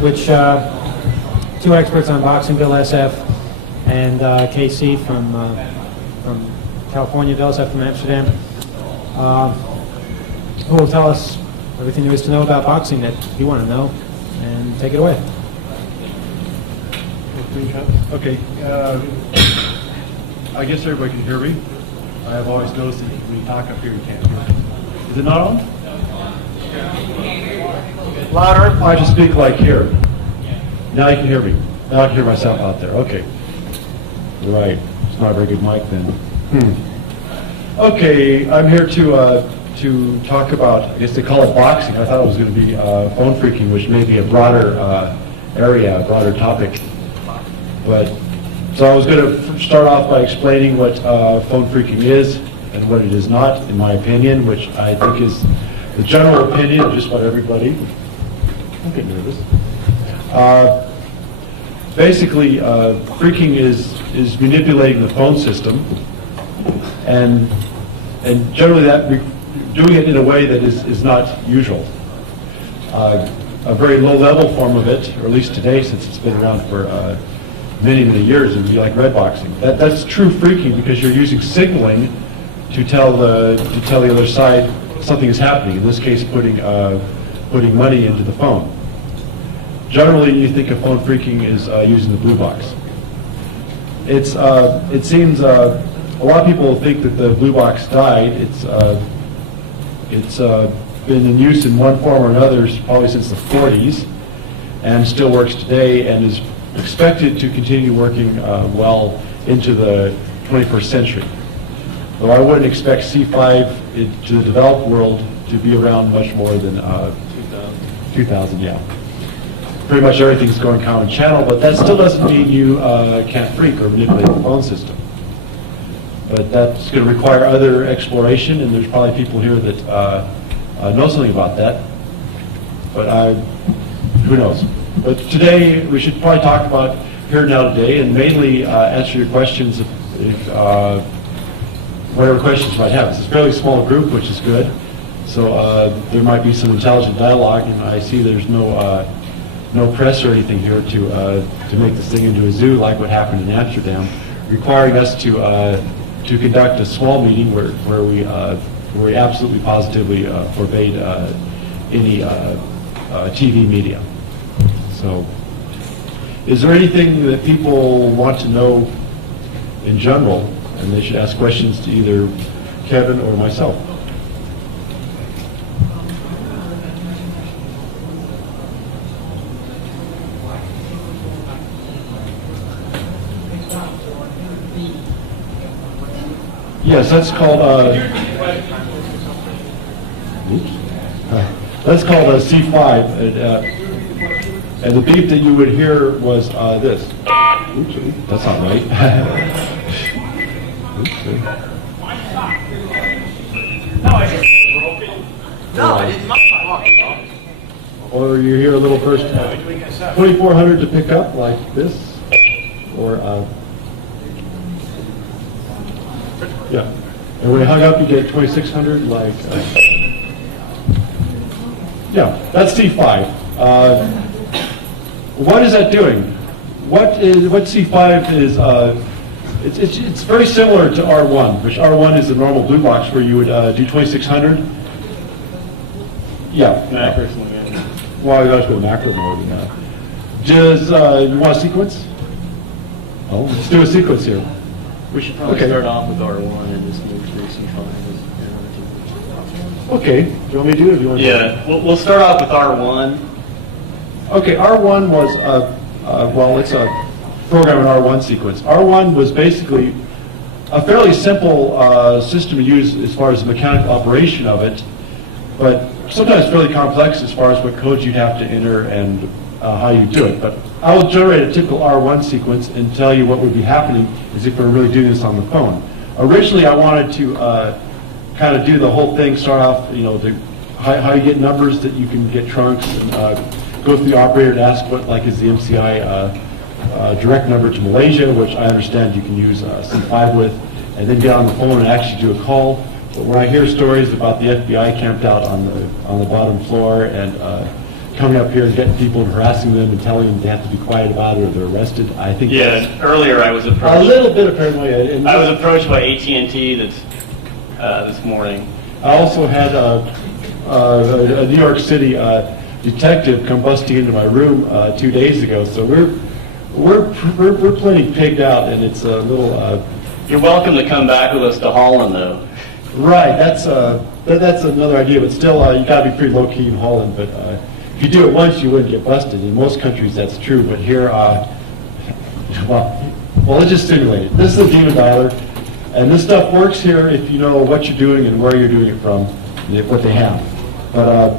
which two experts on boxing, Bill SF and KC from California, Bill SF from Amsterdam, who will tell us everything there is to know about boxing that you want to know, and take it away. Okay. I guess everybody can hear me. I have always noticed that when you talk up here, you can't hear me. Is it not on? Louder? I just speak like here. Now you can hear me. Now I can hear myself out there. Okay. Right. It's not a very good mic then. Okay, I'm here to talk about, I guess they call it boxing. I thought it was going to be phone phreaking, which may be a broader area, a broader topic. But so I was going to start off by explaining what phone phreaking is and what it is not, in my opinion, which I think is the general opinion of just about everybody. I'm getting nervous. Basically, phreaking is manipulating the phone system, and generally that doing it in a way that is not usual. A very low-level form of it, or at least today, since it's been around for many years, would be like red boxing. That's true phreaking because you're using signaling to tell the other side something is happening. In this case, putting money into the phone. Generally, you think of phone phreaking is using the blue box. It seems a lot of people think that the blue box died. It's been in use in one form or another probably since the 40s, and still works today, and is expected to continue working well into the 21st century. Though I wouldn't expect C5 to the developed world to be around much more than 2000, yeah. Pretty much everything's going common channel, but that still doesn't mean you can't phreak or manipulate the phone system. But that's going to require other exploration, and there's probably people here that know something about that. But who knows? But today, we should probably talk about here now today, and mainly answer your questions if whatever questions you might have. It's a fairly small group, which is good. So there might be some intelligent dialogue, and I see there's no press or anything here to make this thing into a zoo like what happened in Amsterdam, requiring us to conduct a small meeting where we absolutely positively forbade any TV media. So, is there anything that people want to know in general, and they should ask questions to either Kevin or myself? Yes, that's called a C5. And the beep that you would hear was this. Oopsie, that's not right. Oopsie. No, I didn't. Or you hear a little burst, 2400 to pick up like this, or yeah. And when you hung up, you get 2600 like. Yeah, that's C5. What is that doing? What C5 is? It's very similar to R1, which R1 is the normal blue box where you would do 2600. Yeah. Macro. Well, you have to go macro mode. Does you want a sequence? Oh, let's do a sequence here. We should probably start off with R1 and just move through C5. Okay. Do you want me to do it? Or do you want we'll start off with R1. Okay, R1 was, well, it's a program in R1 sequence. R1 was basically a fairly simple system to use as far as the mechanical operation of it, but sometimes fairly complex as far as what codes you'd have to enter and how you do it. But I will generate a typical R1 sequence and tell you what would be happening as if we were really doing this on the phone. Originally, I wanted to kind of do the whole thing, start off, how you get numbers that you can get trunks, and go through the operator to ask what is the MCI direct number to Malaysia, which I understand you can use C5 with, and then get on the phone and actually do a call. But when I hear stories about the FBI camped out on the bottom floor and coming up here and getting people and harassing them and telling them they have to be quiet about it or they're arrested. I think Yeah, that's earlier I was a approached. little bit of paranoia. And I was approached by AT&T this morning. I also had a New York City detective come busting into my room 2 days ago. So we're plenty pigged out, and it's a little. You're welcome to come back with us to Holland, though. Right, that's another idea, but still, you got to be pretty low key in Holland. But if you do it once, you wouldn't get busted. In most countries, that's true, but here, well, let's just simulate it. This is a demon dialer, and this stuff works here if you know what you're doing and where you're doing it from, and what they have. But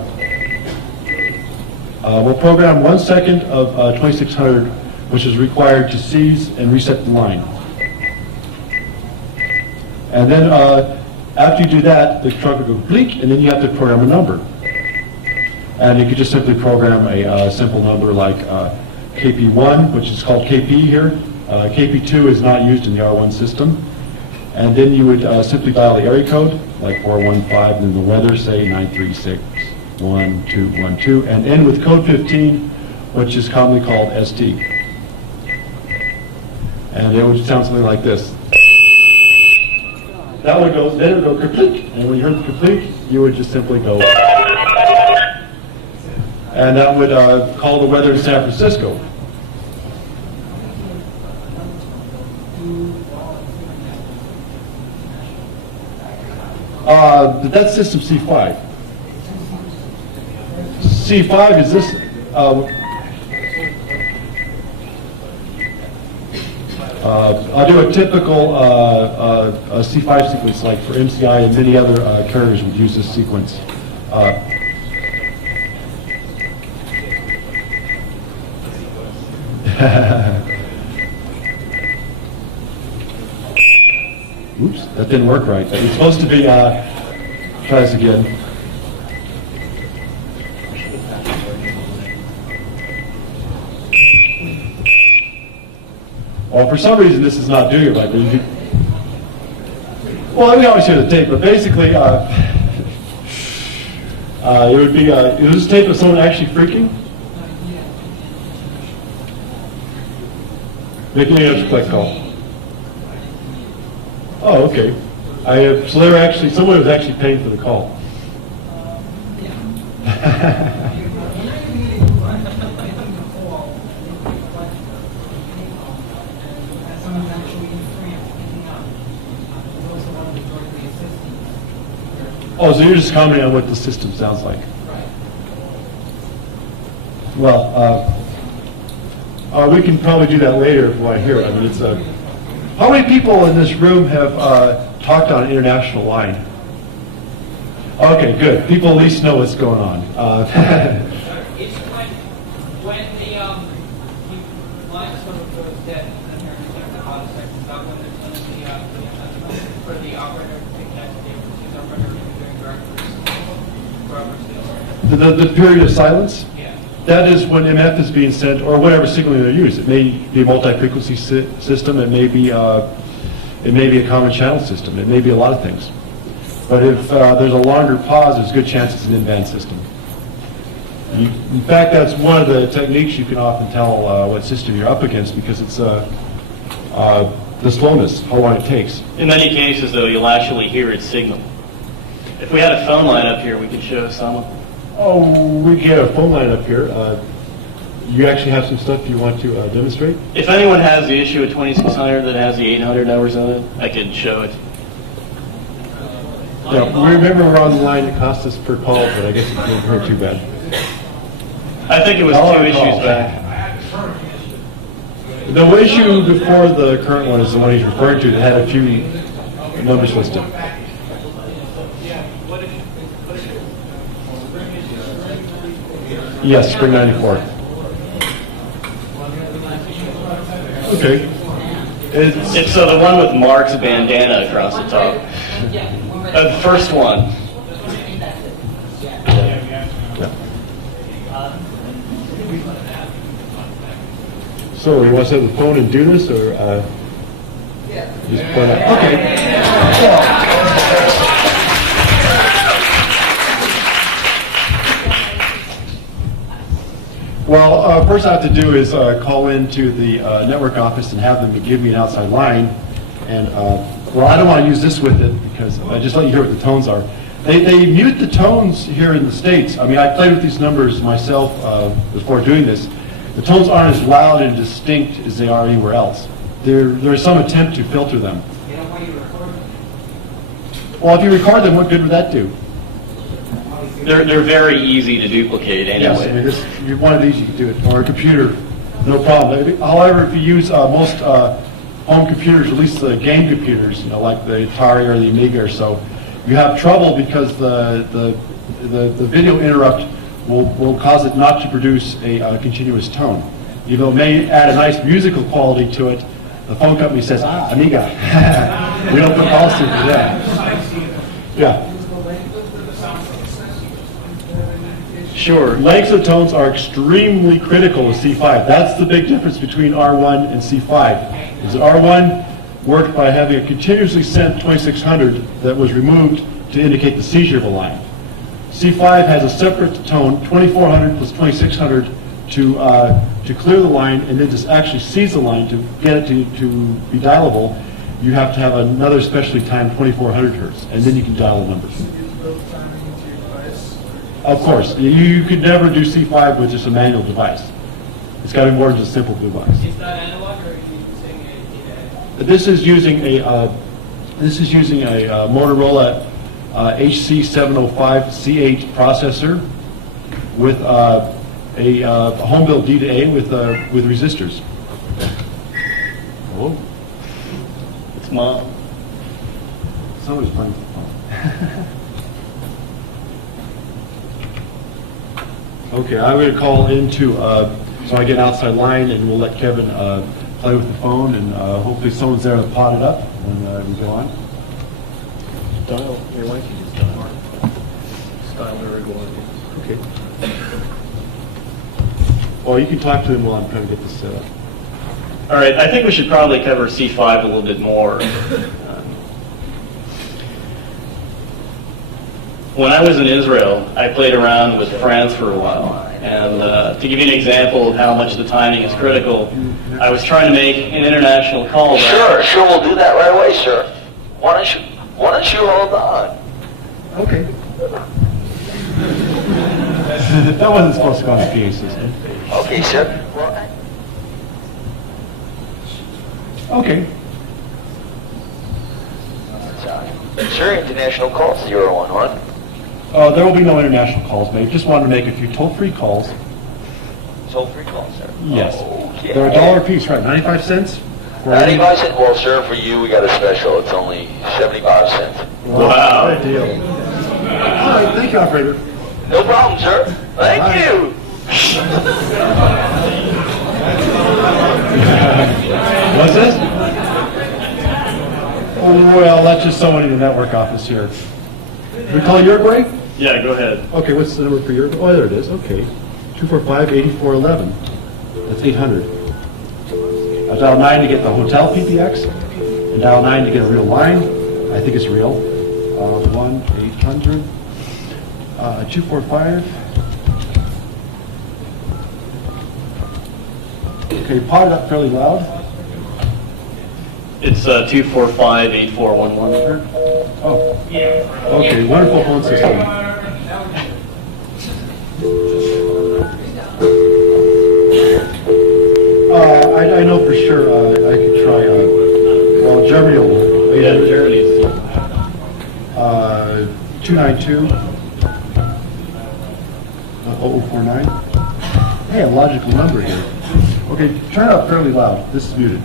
we'll program 1 second of 2600, which is required to seize and reset the line. And then after you do that, the truck will go bleep, and then you have to program a number. And you could just simply program a simple number like KP1, which is called KP here. KP2 is not used in the R1 system. And then you would simply dial the area code, like 415, and then the weather, say 936-1212, and end with code 15, which is commonly called ST. And it would sound something like this. That would go, then it would go complete. And when you heard the complete, you would just simply go. And that would call the weather in San Francisco. That's system C5. C5 is this. I'll do a typical C5 sequence, like for MCI and many other carriers would use this sequence. Oops, that didn't work right. It's supposed to be, try this again. Well, for some reason this is not doing it right. But well, we always hear the tape, but basically it would be, is this tape of someone actually freaking? Making an click call. Oh, okay. So they were actually, someone was actually paying for the call. Oh, so you're just commenting on what the system sounds like. Well, we can probably do that later if you want to hear it. I mean, it's a. How many people in this room have talked on an international line? Okay, good. People at least know what's going on. It's when the line sort of goes dead, and then you're in the auto section. Is that when there's for the operator to take that to the operator doing directories? The period of silence? Yeah. That is when MF is being sent, or whatever signaling they're using. It may be a multi-frequency system. It may be a common channel system. It may be a lot of things. But if there's a longer pause, there's a good chance it's an in-band system. In fact, that's one of the techniques you can often tell what system you're up against, because it's the slowness, how long it takes. In many cases, though, you'll actually hear its signal. If we had a phone line up here, we could show someone. Oh, we can have a phone line up here. You actually have some stuff you want to demonstrate? If anyone has the issue of 2600 that has the 800 numbers on it, I could show it. Yeah, we remember we're on the line. It cost us per call, but I guess it didn't hurt too bad. I think it was Dollar 2 issues call. back. The issue before the current one is the one he's referring to that had a few numbers listed. Yes, Spring 94. Okay. It's the one with Mark's bandana across the top. The first one. So, you want to set the phone and do this, or just point out? Okay. Well, first I have to do is call into the network office and have them give me an outside line. And, well, I don't want to use this with it because I just let you hear what the tones are. They mute the tones here in the States. I mean, I played with these numbers myself before doing this. The tones aren't as loud and distinct as they are anywhere else. There's some attempt to filter them. They don't want you to record them. Well, if you record them, what good would that do? They're very easy to duplicate Yes, I anyway. mean, one of these you can do it, or a computer, no problem. However, if you use most home computers, at least the game computers, you know, like the Atari or the Amiga or so, you have trouble because the video interrupt will cause it not to produce a continuous tone. Even though it may add a nice musical quality to it, the phone company says, Amiga. We don't put policy for that. Yeah. Sure. Lengths of tones are extremely critical of C5. That's the big difference between R1 and C5. Is that R1 worked by having a continuously sent 2600 that was removed to indicate the seizure of a line. C5 has a separate tone, 2400 plus 2600, to clear the line and then to actually seize the line to get it to be dialable. You have to have another specially timed 2400 hertz, and then you can dial the numbers. Of course, you could never do C5 with just a manual device. It's got to be more than just a simple device. Is that analog or are you using a This is using a Motorola HC705 C8 processor with a home-built D-to-A with resistors. Oh, It's Mom. somebody's playing with the phone. Okay, I'm going to call into, so I get an outside line, and we'll let Kevin play with the phone, and hopefully someone's there to pot it up, and we go on. Dial. Your wife can just dial. Style the regular. Okay. Well, you can talk to them while I'm trying to get this set up. All right, I think we should probably cover C5 a little bit more. When I was in Israel, I played around with France for a while. And to give you an example of how much the timing is critical, I was trying to make an international call. Sure, we'll do that right away, sir. Why don't you hold on? Okay. That wasn't supposed to go on the PA system. Okay, sir. Okay. Sure, international call 011. There will be no international calls made. Just wanted to make a few toll-free calls. Toll-free call, sir. Yes. Okay. They're $1 a piece, right? 95 cents? 95 cents? Well, sir, for you, we got a special. It's only 75 cents. Wow. Good deal. All right, thank you, operator. No problem, sir. Thank Bye. you. What's this? Well, that's just someone in the network office here. We call Uruguay? Yeah, go ahead. Okay, what's the number for Uruguay? Oh, there it is. Okay. 245-8411. That's 800. I dial 9 to get the hotel PPX, and dial 9 to get a real line. I think it's real. 1-800. 245. Okay, pot it up fairly loud. It's 245-8411. Oh, okay, wonderful phone system. I know for sure I could try, well, Germany will work. Yeah, Germany's. 292 0049. Hey, a logical number here. Okay, turn it up fairly loud. This is muted.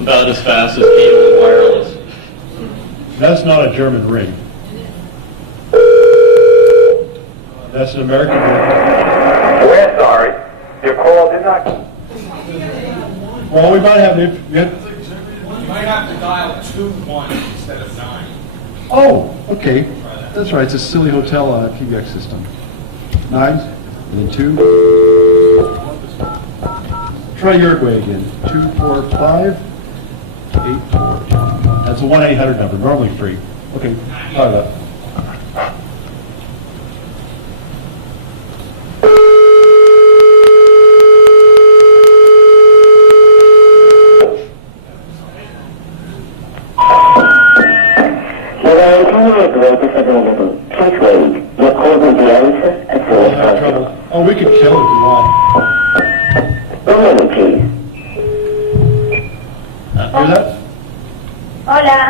About as fast as cable and wireless. That's not a German ring. That's an American ring. We're sorry. Your call did not... Well, we might have... You might have to dial 2-1 instead of 9. Oh, okay. That's right. It's a silly hotel PBX system. 9? then 2. Try Uruguay again. 245 84. That's a 1-800 number, normally free. Okay, try that. Oh, we could kill it if you want. Hear that? Hola.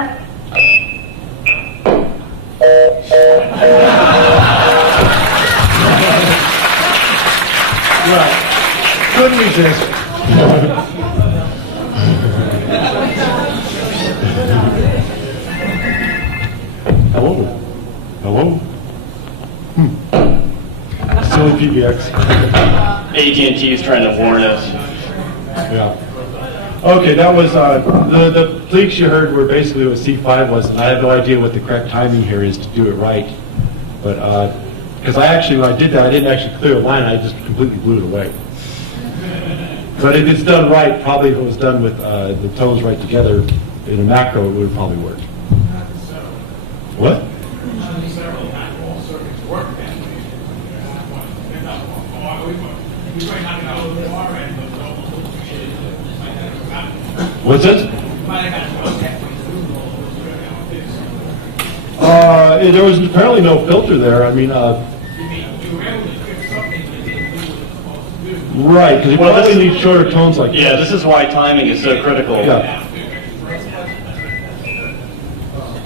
Right. Couldn't resist. Hello? Hello? Silly PBX. AT&T is trying to warn us. Yeah. Okay, that was, the leaks you heard were basically what C5 was, and I have no idea what the correct timing here is to do it right. But, because I actually, when I did that, I didn't actually clear the line, I just completely blew it away. But if it's done right, probably if it was done with the tones right together in a macro, it would probably work. What? What's it? There was apparently no filter there. I mean, right, because you probably need shorter tones like Yeah, this is why timing is so critical. Yeah.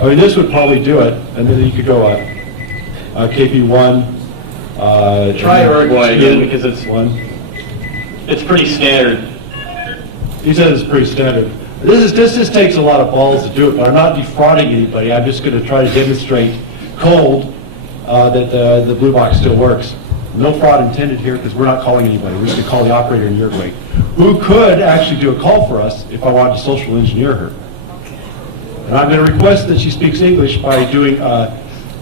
I mean, this would probably do it, and then you could go KP1. Try Uruguay again because it's one. It's pretty standard. He says it's pretty standard. This just takes a lot of balls to do it, but I'm not defrauding anybody. I'm just going to try to demonstrate cold that the blue box still works. No fraud intended here because we're not calling anybody. We're just going to call the operator in Uruguay, who could actually do a call for us if I wanted to social engineer her. And I'm going to request that she speaks English by doing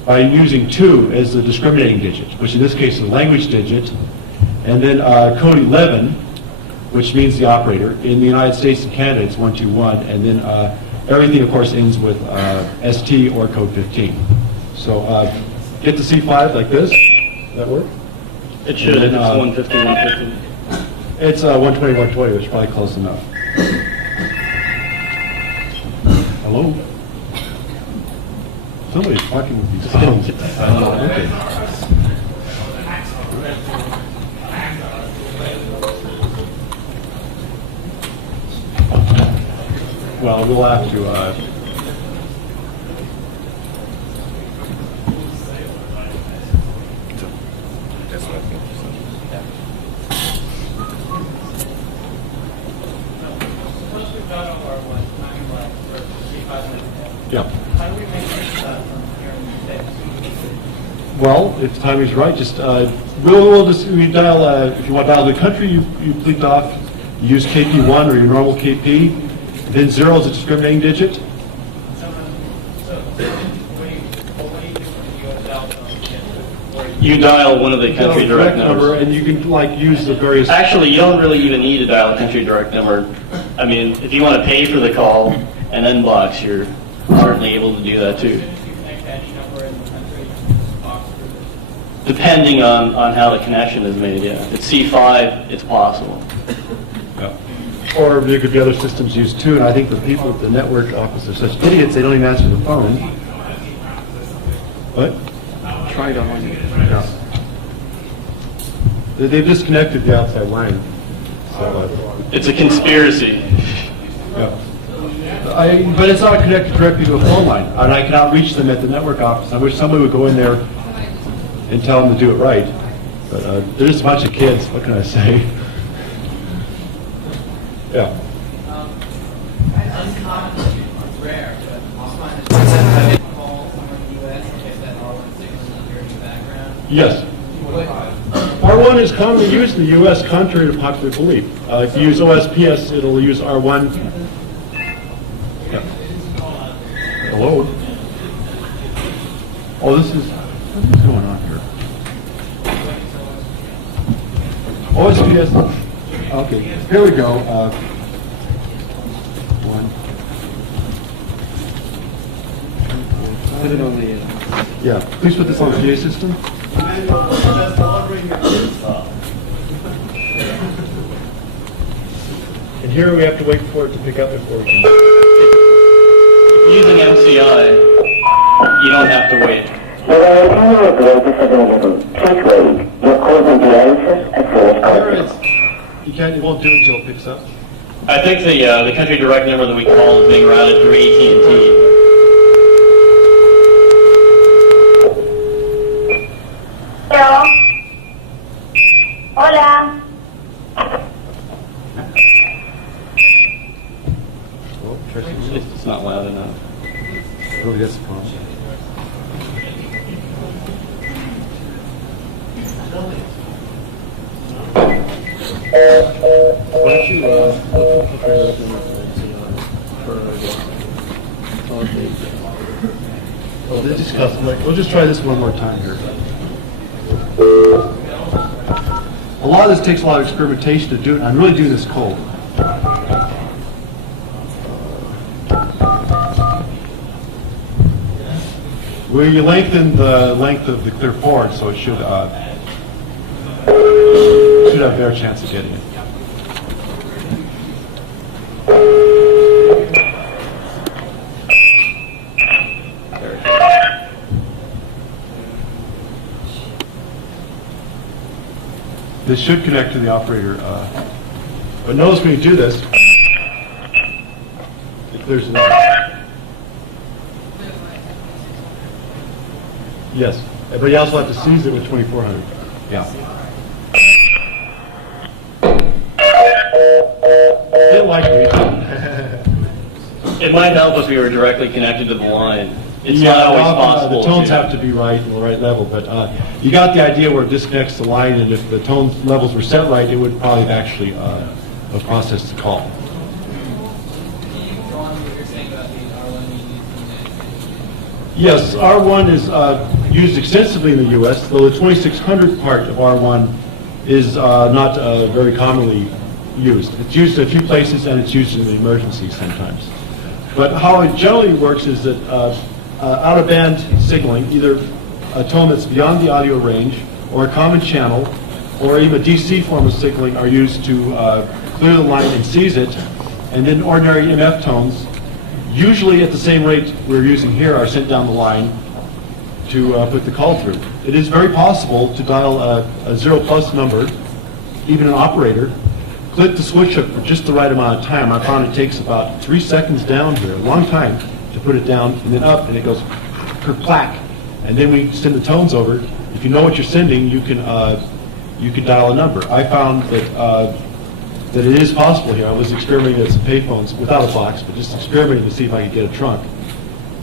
by using 2 as the discriminating digit, which in this case is a language digit, and then code 11, which means the operator. In the United States and Canada, it's 121, and then everything, of course, ends with ST or code 15. So get the C5 like this. Does that work? It should. And then, It's 150, 150. It's 120, 120, which is probably close enough. Hello? Somebody's fucking with these phones. Okay. Well, we'll have to, yeah. Well, if the timing's right, just we'll just dial. If you want to dial the country you clicked off, you use KP1 or your normal KP. Then 0 is a discriminating digit. You dial one of the country direct numbers. And you can use the various. Actually, you don't really even need to dial a country direct number. I mean, if you want to pay for the call and then box, you're certainly able to do that too. Depending on how the connection is made, yeah. If it's C5, it's possible. Yeah. Or there could be other systems used too, and I think the people at the network office are such idiots, they don't even answer the phone. What? Try to line it. Yeah. They've disconnected the outside line. So, It's a conspiracy. yeah. But it's not connected directly to a phone line, and I cannot reach them at the network office. I wish somebody would go in there and tell them to do it right. But they're just a bunch of kids. What can I say? Yeah. Rare, but call somewhere in the U.S. and get that R1 signal in the background. Yes. R1 is commonly used in the U.S. contrary to popular belief. If you use OSPS, it'll use R1. Yeah. Hello? Oh, this is, what's going on here? OSPS. Okay, here we go. One. Put it on the... Yeah, please put this on the PA system. And here we have to wait for it to pick up before we can. Using MCI, you don't have to wait. There are entire groups available. Please wait. Your call will be answered as soon as possible. You won't do it until it picks up. I think the country direct number that we call is being routed through AT&T. Hello. Hola. It's not loud enough. Oh, that's a problem. Why don't you look for those numbers Oh, this is custom. We'll just try this one more time here. A lot of this takes a lot of experimentation to do it. I'm really doing this cold. Where you lengthen the length of the clear forward, so it should have a better chance of getting it. This should connect to the operator. But notice when you do this, it clears it up. Yes, but you also have to seize it with 2400. Yeah. It liked me. It might help if we were directly connected to the line. It's Yeah, not always well, possible. the tones to- have to be right and the right level, but you got the idea where it disconnects the line, and if the tone levels were set right, it would probably have actually have processed the call. Can you go on what you're saying about the R1 you Yes, R1 is used extensively in the U.S., though the 2600 part of R1 is not very commonly used. It's used in a few places, and it's used in the emergencies sometimes. But how it generally works is that out-of-band signaling, either a tone that's beyond the audio range, or a common channel, or even a DC form of signaling are used to clear the line and seize it, and then ordinary MF tones, usually at the same rate we're using here, are sent down the line to put the call through. It is very possible to dial a 0+ number, even an operator, click the switch up for just the right amount of time. I found it takes about 3 seconds down here, a long time to put it down, and then up, and it goes ker-clack. And then we send the tones over. If you know what you're sending, you can dial a number. I found that it is possible here. I was experimenting with some payphones without a box, but just experimenting to see if I could get a trunk.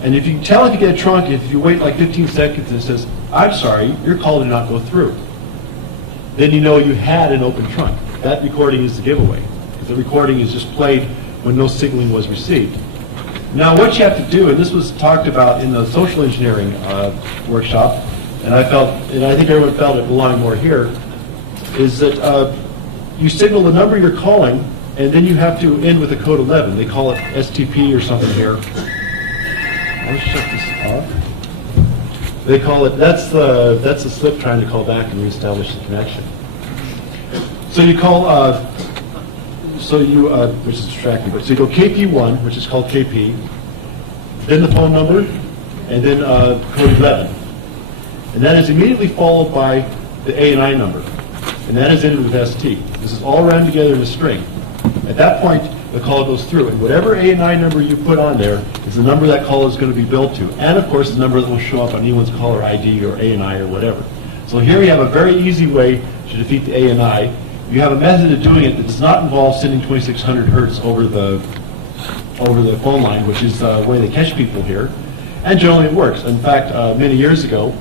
And if you can tell if you get a trunk, if you wait like 15 seconds and it says, "I'm sorry, your call did not go through," then you know you had an open trunk. That recording is the giveaway, because the recording is just played when no signaling was received. Now what you have to do, and this was talked about in the social engineering workshop, and I think everyone felt it belonged more here, is that you signal the number you're calling, and then you have to end with a code 11. They call it STP or something here. Let's shut this off. They call it, that's the slip trying to call back and reestablish the connection. So you call, which is distracting, but so you go KP1, which is called KP, then the phone number, and then code 11. And that is immediately followed by the ANI number, and that is ended with ST. This is all ran together in a string. At that point, the call goes through, and whatever ANI number you put on there is the number that call is going to be billed to, and of course the number that will show up on anyone's caller ID or ANI or whatever. So here you have a very easy way to defeat the ANI. You have a method of doing it that does not involve sending 2600 hertz over the phone line, which is the way they catch people here, and generally it works. In fact, many years ago,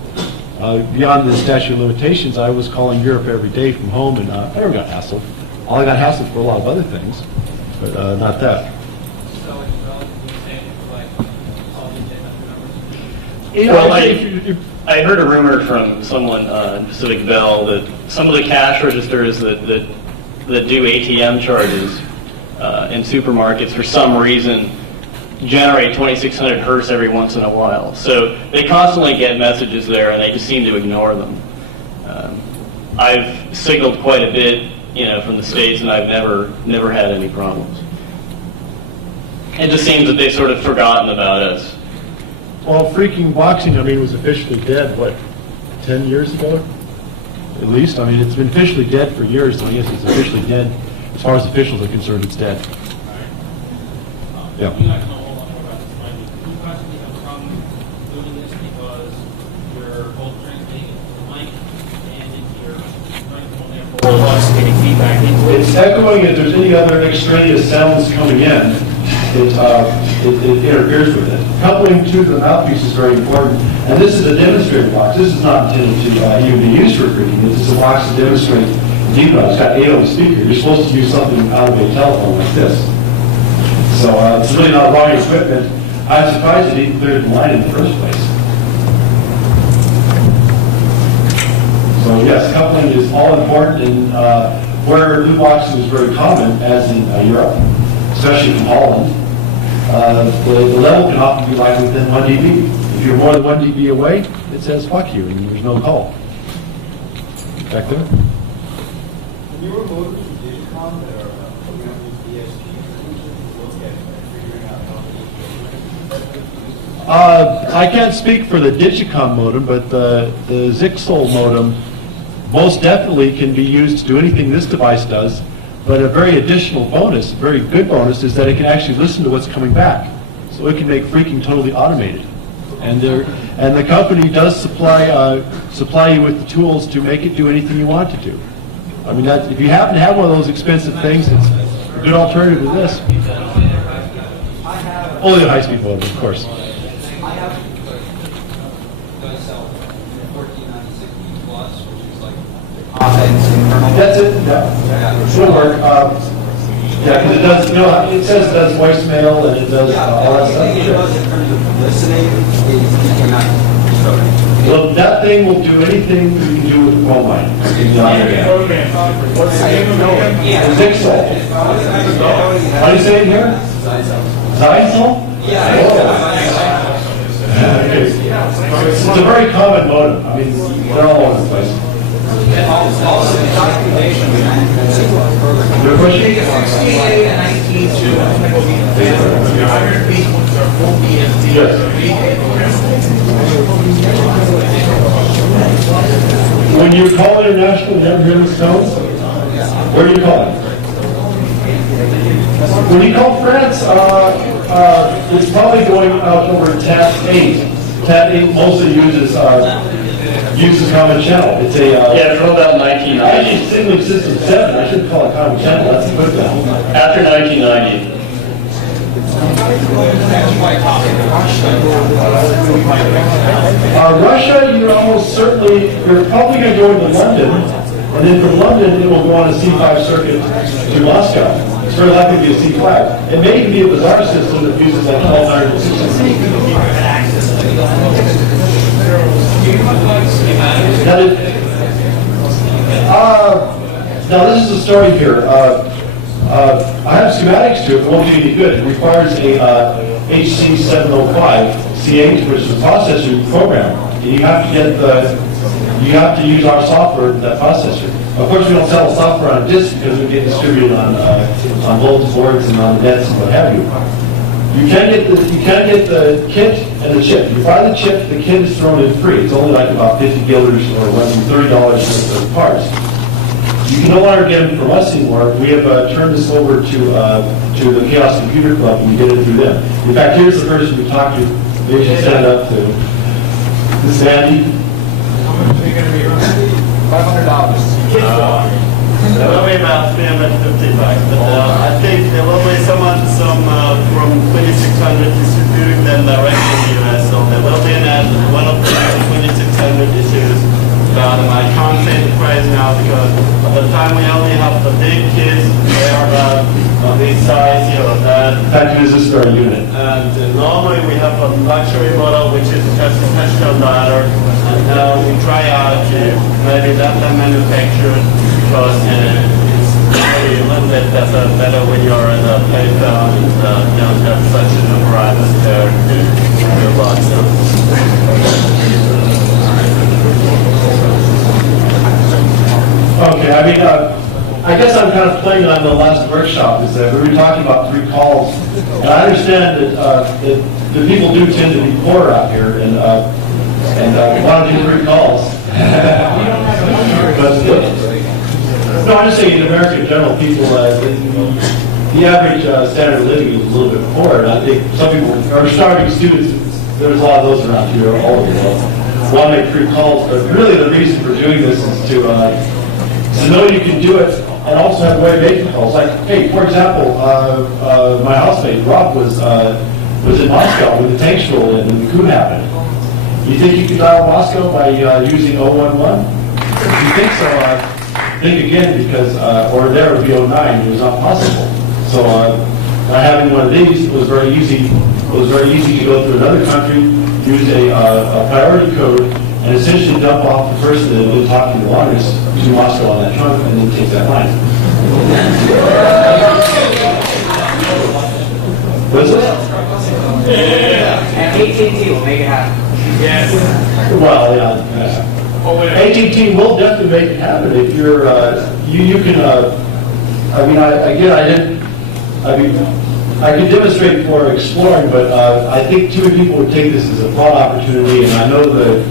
beyond the statute of limitations, I was calling Europe every day from home, and I never got hassled. All I got hassled for a lot of other things, but not that. So it's relatively safe to like all these different numbers. You know, Well, if I heard a rumor from someone in Pacific Bell that some of the cash registers that do ATM charges in supermarkets for some reason generate 2600 hertz every once in a while. So they constantly get messages there, and they just seem to ignore them. I've signaled quite a bit, from the States, and I've never had any problems. It just seems that they've sort of forgotten about us. Well, freaking boxing, was officially dead, 10 years ago? At least. It's been officially dead for years, so I guess it's officially dead. As far as officials are concerned, it's dead. Yeah. You guys know a whole lot more about this than I do. Do you possibly have a problem doing this because you're both transmitting into the mic and into your microphone, therefore us getting feedback into it? It's echoing. If there's any other extraneous sounds coming in, it interferes with it. Coupling to the mouthpiece is very important. And this is a demonstrator box. This is not intended to even be used for freaking. This is a box to demonstrate deep. It's got 8 on the speaker. You're supposed to use something out of a telephone like this. So it's really not wrong equipment. I'm surprised it even cleared the line in the first place. So yes, coupling is all important, and where loop boxing is very common, as in Europe, especially from Holland, the level can often be like within 1 dB. If you're more than 1 dB away, it says fuck you, and there's no call. Back there? The newer modems from Digicom that are programmed with DSP, look at figuring out how to I can't speak for the Digicom modem, but the Zixel modem most definitely can be used to do anything this device does. But a very additional bonus, a very good bonus, is that it can actually listen to what's coming back. So it can make freaking totally automated. And the company does supply you with the tools to make it do anything you want it to do. If you happen to have one of those expensive things, it's a good alternative to this. Only the high-speed modem, of course. I have does sell 1496 plus, which is like That's it. Yeah, it'll work. Yeah, because it does. It says it does voicemail and it does all that stuff. in terms of listening, you cannot. Well, that thing will do anything you can do with the phone line. What's the name of it? Zixel. How do you say it here? Zixel? Yeah. It's a very common modem. They're all over the place. Also, the documentation You're pushing? 68 and 19 100 people are full BSD. Yes. When you call international, you never hear the tones? Where are you calling? When you call France, it's probably going out over TAT 8. TAT 8 mostly uses common channel. It's a From about 1990. actually signaling system 7. I shouldn't call it common channel. That's a good one. After 1990. Russia, you're probably going to go into London, and then from London it will go on a C5 circuit to Moscow. It's very likely to be a C5. It may even be a bizarre system that uses like 1260. Now this is the story here. I have schematics to it, but it won't do any good. It requires a HC705 C8, which is a processor program. And you have to use our software in that processor. Of course, we don't sell software on a disk because we get distributed on bulletin boards and on nets and what have you. You can get the kit and the chip. You buy the chip, the kit is thrown in free. It's only like about 50 guilders or $30 worth of parts. You can no longer get them from us anymore. We have turned this over to the Chaos Computer Club, and we get it through them. In fact, here's the person we talked to. Maybe you should stand up to this Andy. How much are you going to be running? $500. It will be about $350, but I think there will be some from 2600 distributing them directly in the US, so there will be an ad. One of the 2600 issues about an I can't say the price now because at the time we only have the big kids. They are about this size here or that. In fact, this is our unit. And normally we have a luxury model which is just a touchdown dialer. And now we try out to maybe let them manufacture because it's maybe a little bit better when you're in a playground and don't have such an apparatus there to do lots of. Okay, I mean, I guess I'm kind of playing on the last workshop, is that we were talking about 3 calls, and I understand that the people do tend to be poor out here, and want to do 3 calls. No, I'm just saying in America in general, people, the average standard of living is a little bit poor, and I think some people are starving students. There's a lot of those around here all over the world. Want to make 3 calls, but really the reason for doing this is to know you can do it and also have a way of making calls. Like, hey, for example, my housemate, Rob, was in Moscow when the tanks rolled in and the coup happened. You think you could dial Moscow by using 011? If you think so, think again because, or there would be 09, it was not possible. So by having one of these, it was very easy. It was very easy to go to another country, use a priority code, and essentially dump off the person that had been talking the longest to Moscow on that trunk, and then take that line. Was it? And AT&T will make it happen. Yes. Well, yeah. AT&T will definitely make it happen if you're. You can. I mean, I could demonstrate for exploring, but I think too many people would take this as a fraud opportunity, and I know the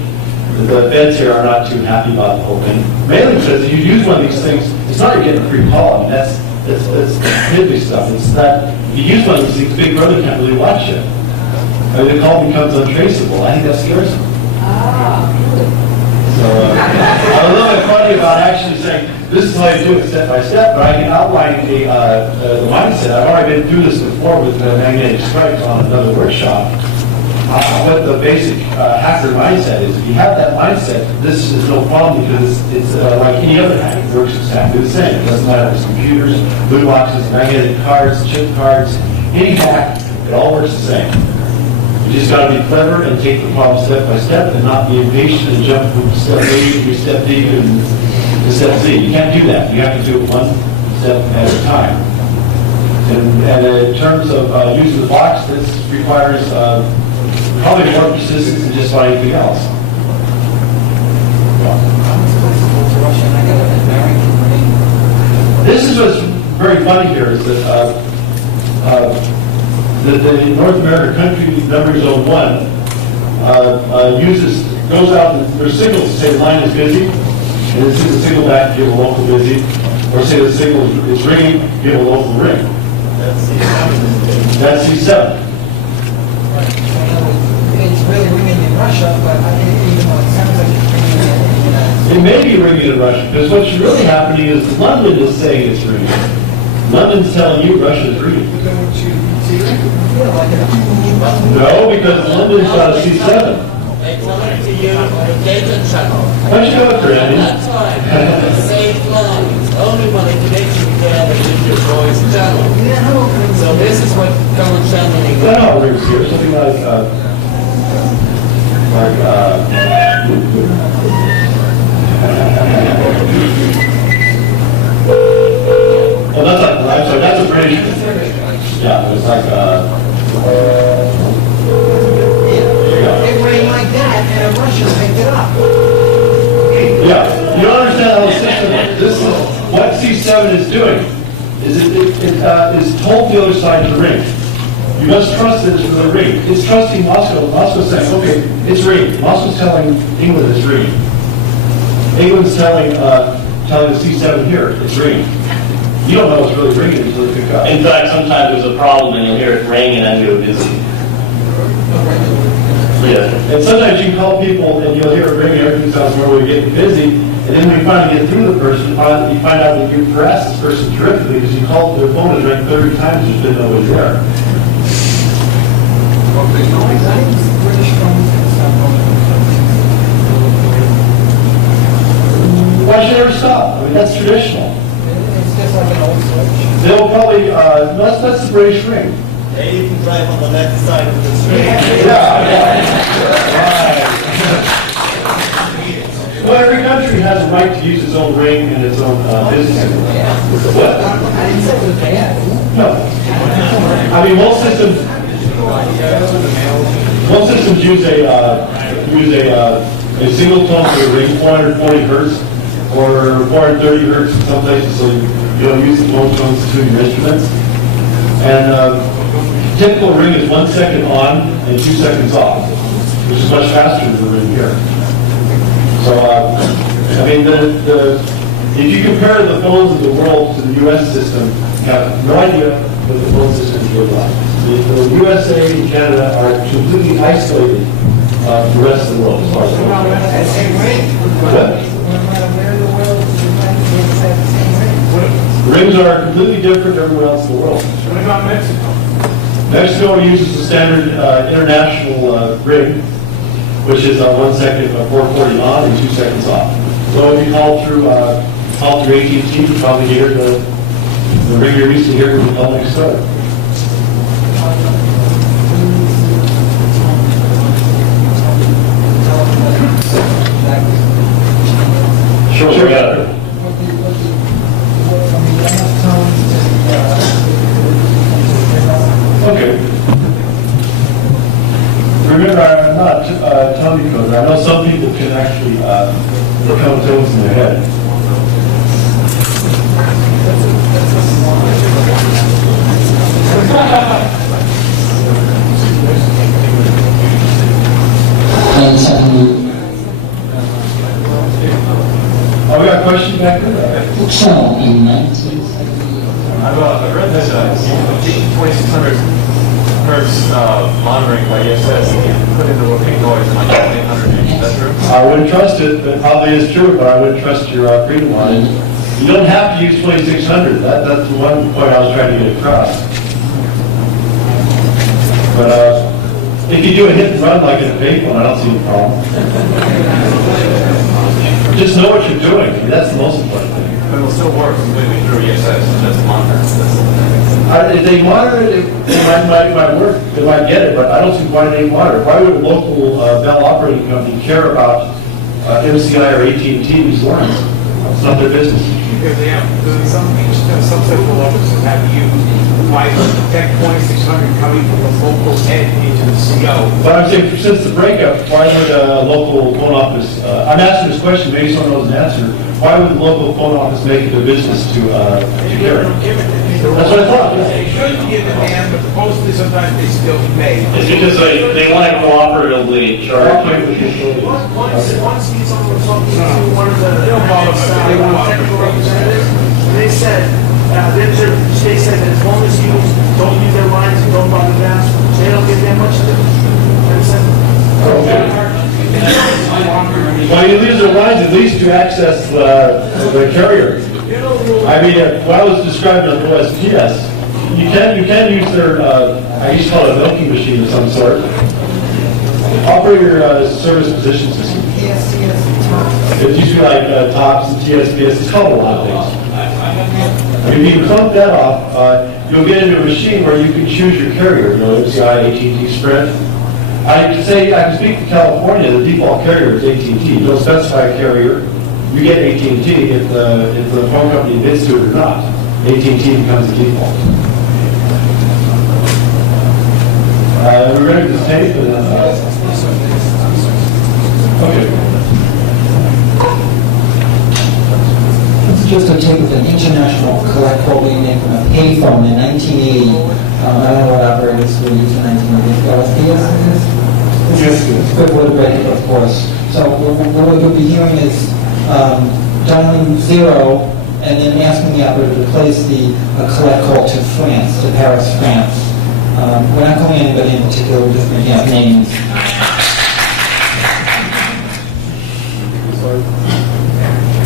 feds here are not too happy about the whole thing. Mainly because if you use one of these things, it's not you're getting a free call. I mean, that's hippie stuff. It's that if you use one of these things, Big Brother can't really watch it. I mean, the call becomes untraceable. I think that scares them. So I'm a little bit funny about actually saying, this is how you do it step by step, but I can outline the mindset. I've already been through this before with magnetic stripes on another workshop. What the basic hacker mindset is. If you have that mindset, this is no problem because it's like any other hack. It works exactly the same. It doesn't matter if it's computers, boot boxes, magnetic cards, chip cards, any hack, it all works the same. You just got to be clever and take the problem step by step and not be impatient and jump from step A to step D to step Z. You can't do that. You have to do it one step at a time. And in terms of using the box, this requires probably more persistence than just about anything else. This is what's very funny here is that the North America country number zone 1 goes out and there's signals to say the line is busy, and it sends a signal back to give a local busy, or say the signal is ringing, give a local ring. That's C7. It's really ringing in Russia, but even though it sounds like it's ringing in the United States. It may be ringing in Russia, because what's really happening is London is saying it's ringing. London's telling you Russia's ringing. No, because London's got a C7. They tell it to you on the data channel. Why don't you go up there, Andy? That's right. The same lines. Only when they connect you together with your voice channel. So this is what common channeling is. No, rings here. Something like oh, that's like, I'm sorry, that's a British. Yeah, it's like, It rang like that, and a Russian picked it up. yeah, you don't understand how the system, this is, what C7 is doing, is it is told the other side to ring. You must trust it for the ring. It's trusting Moscow. Moscow's saying, okay, it's ringing. Moscow's telling England it's ringing. England's telling the C7 here, it's ringing. You don't know it's really ringing until it picks up. In fact, sometimes there's a problem and you'll hear it ring and then go busy. Yeah. And sometimes you can call people and you'll hear it ringing, everything sounds normally getting busy, and then when you finally get through the person, you find out that you harassed this person terrifically because you called their phone has rang 30 times and you didn't know it was there. why should they ever stop? I mean, that's traditional. It's just like an old switch. They'll probably, that's the British ring. Yeah, you can drive on the left side of the street. Well, every country has a right to use its own ring and its own business. What? I didn't say it was bad. No. I mean, most systems use a single tone for the ring, 440 hertz or 430 hertz in some places, so you don't use the phone tones to your instruments. And typical ring is 1 second on and 2 seconds off, which is much faster than the ring here. So, I mean, if you compare the phones of the world to the U.S. system, you have no idea what the phone system is really like. The USA and Canada are completely isolated from the rest of the world as far as phones go. That same ring. What? No matter where in the world, it's that same ring. Rings are completely different everywhere else in the world. What about Mexico? Mexico uses the standard international ring, which is 1 second, 440 on and 2 seconds off. So if you call through AT&T, you probably hear the ring you're used to hearing from the next door. Sure, yeah. Okay. Remember, I'm not tone decoder. I know some people can actually count tones in their head. Oh, we got a question back there? So, in 1970, I've read that 2600 hertz monitoring by ESS put into a pink noise in like 1800. Is that true? I wouldn't trust it. It probably is true, but I wouldn't trust your freedom line. You don't have to use 2600. That's the one point I was trying to get across. But if you do a hit and run like in a big one, I don't see any problem. Just know what you're doing. I mean, that's the most important thing. But it'll still work completely through ESS and just monitor. If they monitor it, it might work. They might get it, but I don't see why they monitor. Why would a local Bell operating company care about MCI or AT&T who's lines? It's not their business. Because they have some central offices have used by Tech 2600 coming from the local head into the CO. But I'm saying, since the breakup, why would a local phone office, I'm asking this question, maybe someone knows an answer, why would the local phone office make it their business to carry? That's what I thought. They should give the man, but supposedly sometimes they still may. It's because they want to cooperatively charge. Once he's on the phone to one of the technical representatives, they said that as long as you don't use their lines and don't bother them, they don't get that much Well, you lose their lines, at least you access the carrier. I mean, what I was describing on OSPS, you can use their, I used to call it a milking machine of some sort. Operator service position system. It used to be like TOPS and TSPS. It's called a lot of things. If you clunk that off, you'll get into a machine where you can choose your carrier. You know, MCI, AT&T, Sprint. I can speak for California. The default carrier is AT&T. You don't specify a carrier. You get AT&T if the phone company bids to it or not. AT&T becomes the default. We're ready to tape. Okay. It's just a tape of an international collect call being made from a payphone in 1980. I don't know what operators were used in 1980. LSPS, I guess? Yes. Good word break, of course. So what we'll be hearing is dialing 0 and then asking the operator to place the collect call to France, to Paris, France. We're not calling anybody in particular, we're just making up names.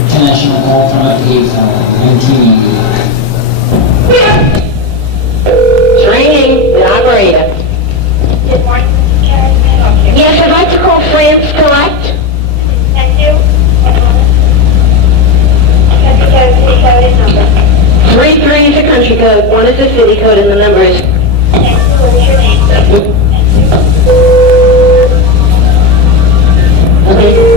International call from a payphone, 1980. Training the operator. Yes, I'd like to call France Select. Thank you. the city code and the numbers. Okay.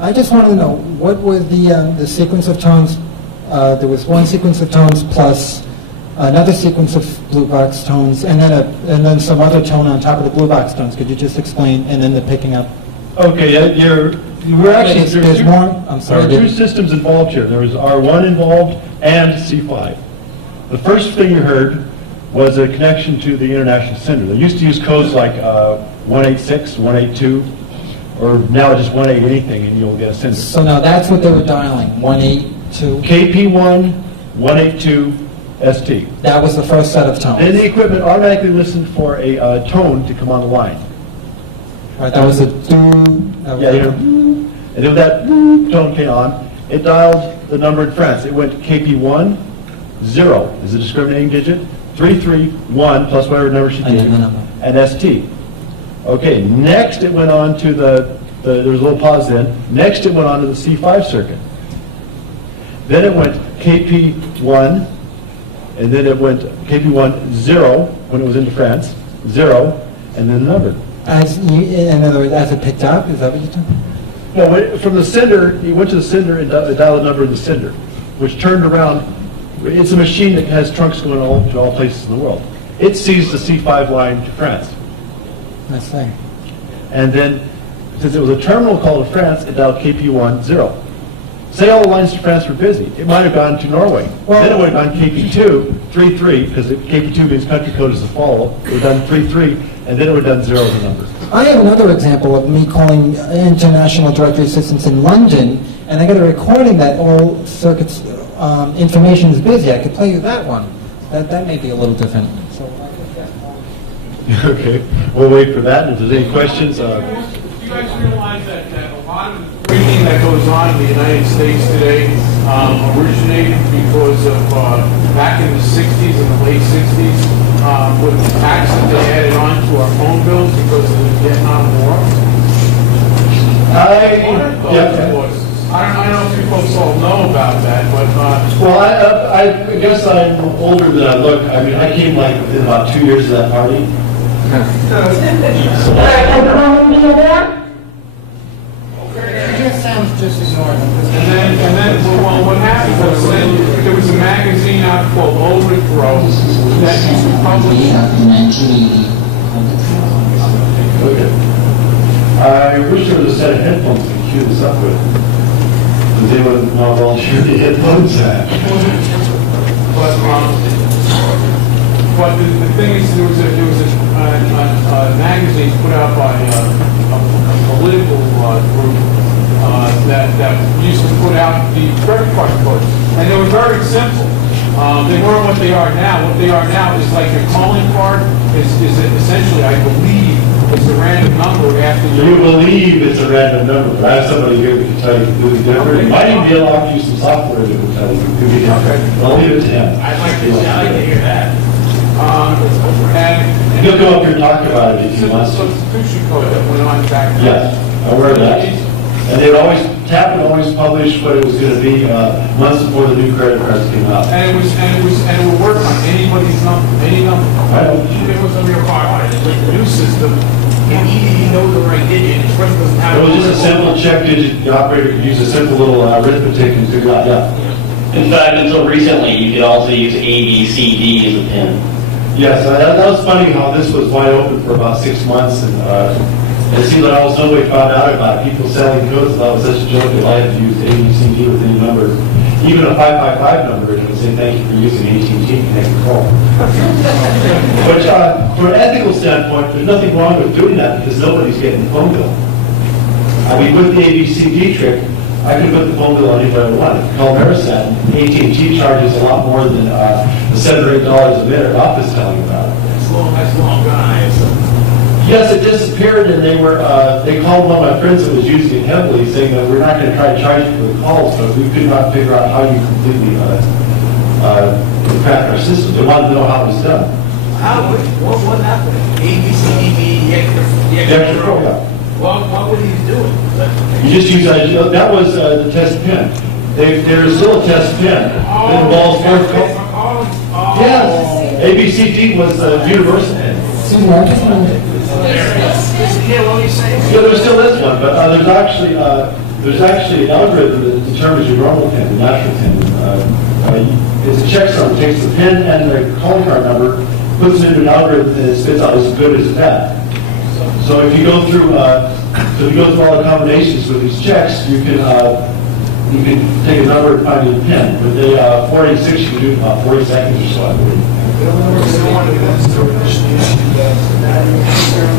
I just wanted to know, what were the sequence of tones? There was one sequence of tones plus another sequence of blue box tones, and then some other tone on top of the blue box tones. Could you just explain? And then the picking up. Okay, we're actually there's more. I'm sorry. There are two systems involved here. There was R1 involved and C5. The first thing you heard was a connection to the international sender. They used to use codes like 186, 182. Or now just 18 anything, and you'll get a sender. So now that's what they were dialing, 182. KP1, 182, ST. That was the first set of tones. Then the equipment automatically listened for a tone to come on the line. Right, that was a doo. And then that tone came on, it dialed the number in France. It went KP1, 0 is a discriminating digit, 331 plus whatever number she gave, and ST. Okay, next it went on to there was a little pause then. Next it went on to the C5 circuit. Then it went KP1, and then it went KP1, 0, when it was into France, 0, and then the number. In other words, as it picked up, is that what you're talking about? No, from the sender, he went to the sender and dialed the number in the sender, which turned around. It's a machine that has trunks going to all places in the world. It sees the C5 line to France. I see. And then, since it was a terminal call to France, it dialed KP1, 0. Say all the lines to France were busy. It might have gone to Norway. Then it would have gone KP2, 33, because KP2 means country code is the follow. It would have done 33, and then it would have done 0 as a number. I have another example of me calling International Directory Assistance in London, and I got a recording that all circuits information is busy. I could play you that one. That may be a little different. So okay, we'll wait for that. And if there's any questions, do you guys realize that a lot of the breeding that goes on in the United States today originated because of back in the 60s and the late 60s with the tax that they added on to our phone bills because of the Vietnam War? I don't know if you folks all know about that, but well, I guess I'm older than I look. I mean, I came like within about 2 years of that party. It sounds just ignoring and then well, what happened was there was a magazine out called Overthrow that used to publish. Okay. I wish there was a set of headphones to cue this up with. But they would not volunteer the headphones at. But the thing is, there was a magazine put out by a political group that used to put out the credit card codes, and they were very simple. They weren't what they are now. What they are now is like a calling card. Is essentially, I believe, it's a random number after you believe it's a random number. But I have somebody here that can tell you completely different. It might even be able to offer you some software that will tell you completely different. I'll leave it to him. I'd like to hear that. And he'll go up here and talk about it if he wants to. Substitution code that went on back then. Yes, aware of that. And they would always, TAP would always publish what it was going to be months before the new credit cards came out. And it would work on anybody's number, any number. I don't. It was on your card. With the new system, you know the right digit. It doesn't have. It was just a simple check digit. The operator could use a simple little arithmetic and figure out. Yeah. In fact, until recently, you could also use A, B, C, D as a pin. Yes, that was funny how this was wide open for about 6 months, and it seemed like almost nobody found out about it. People selling codes thought it was such a joke that I had to use A, B, C, D with any number. Even a 555 number, it would say thank you for using AT&T Connect Call. But from an ethical standpoint, there's nothing wrong with doing that because nobody's getting the phone bill. I mean, with the ABCD trick, I can put the phone bill on anybody I want. If you call Verisat, AT&T charges a lot more than the $7 or $8 a minute office telling about it. That's long gone. Yes, it disappeared, and they called one of my friends that was using it heavily, saying that we're not going to try to charge you for the calls, but we could not figure out how you completely crack our system. They wanted to know how it was done. What happened? A, B, C, D, E, the extra program. What would he do it? You just use that was the test pin. There's still a test pin that involves four colors. Yes, ABCD was the universal pin. Yeah, there still is one, but there's actually an algorithm that determines your normal pin, the natural pin. It's a checksum. It takes the pin and the calling card number, puts it into an algorithm, and it spits out as good as bad. So if you go through all the combinations with these checks, you can take a number and find a pin. With the 486, you can do about 40 seconds or so, I believe.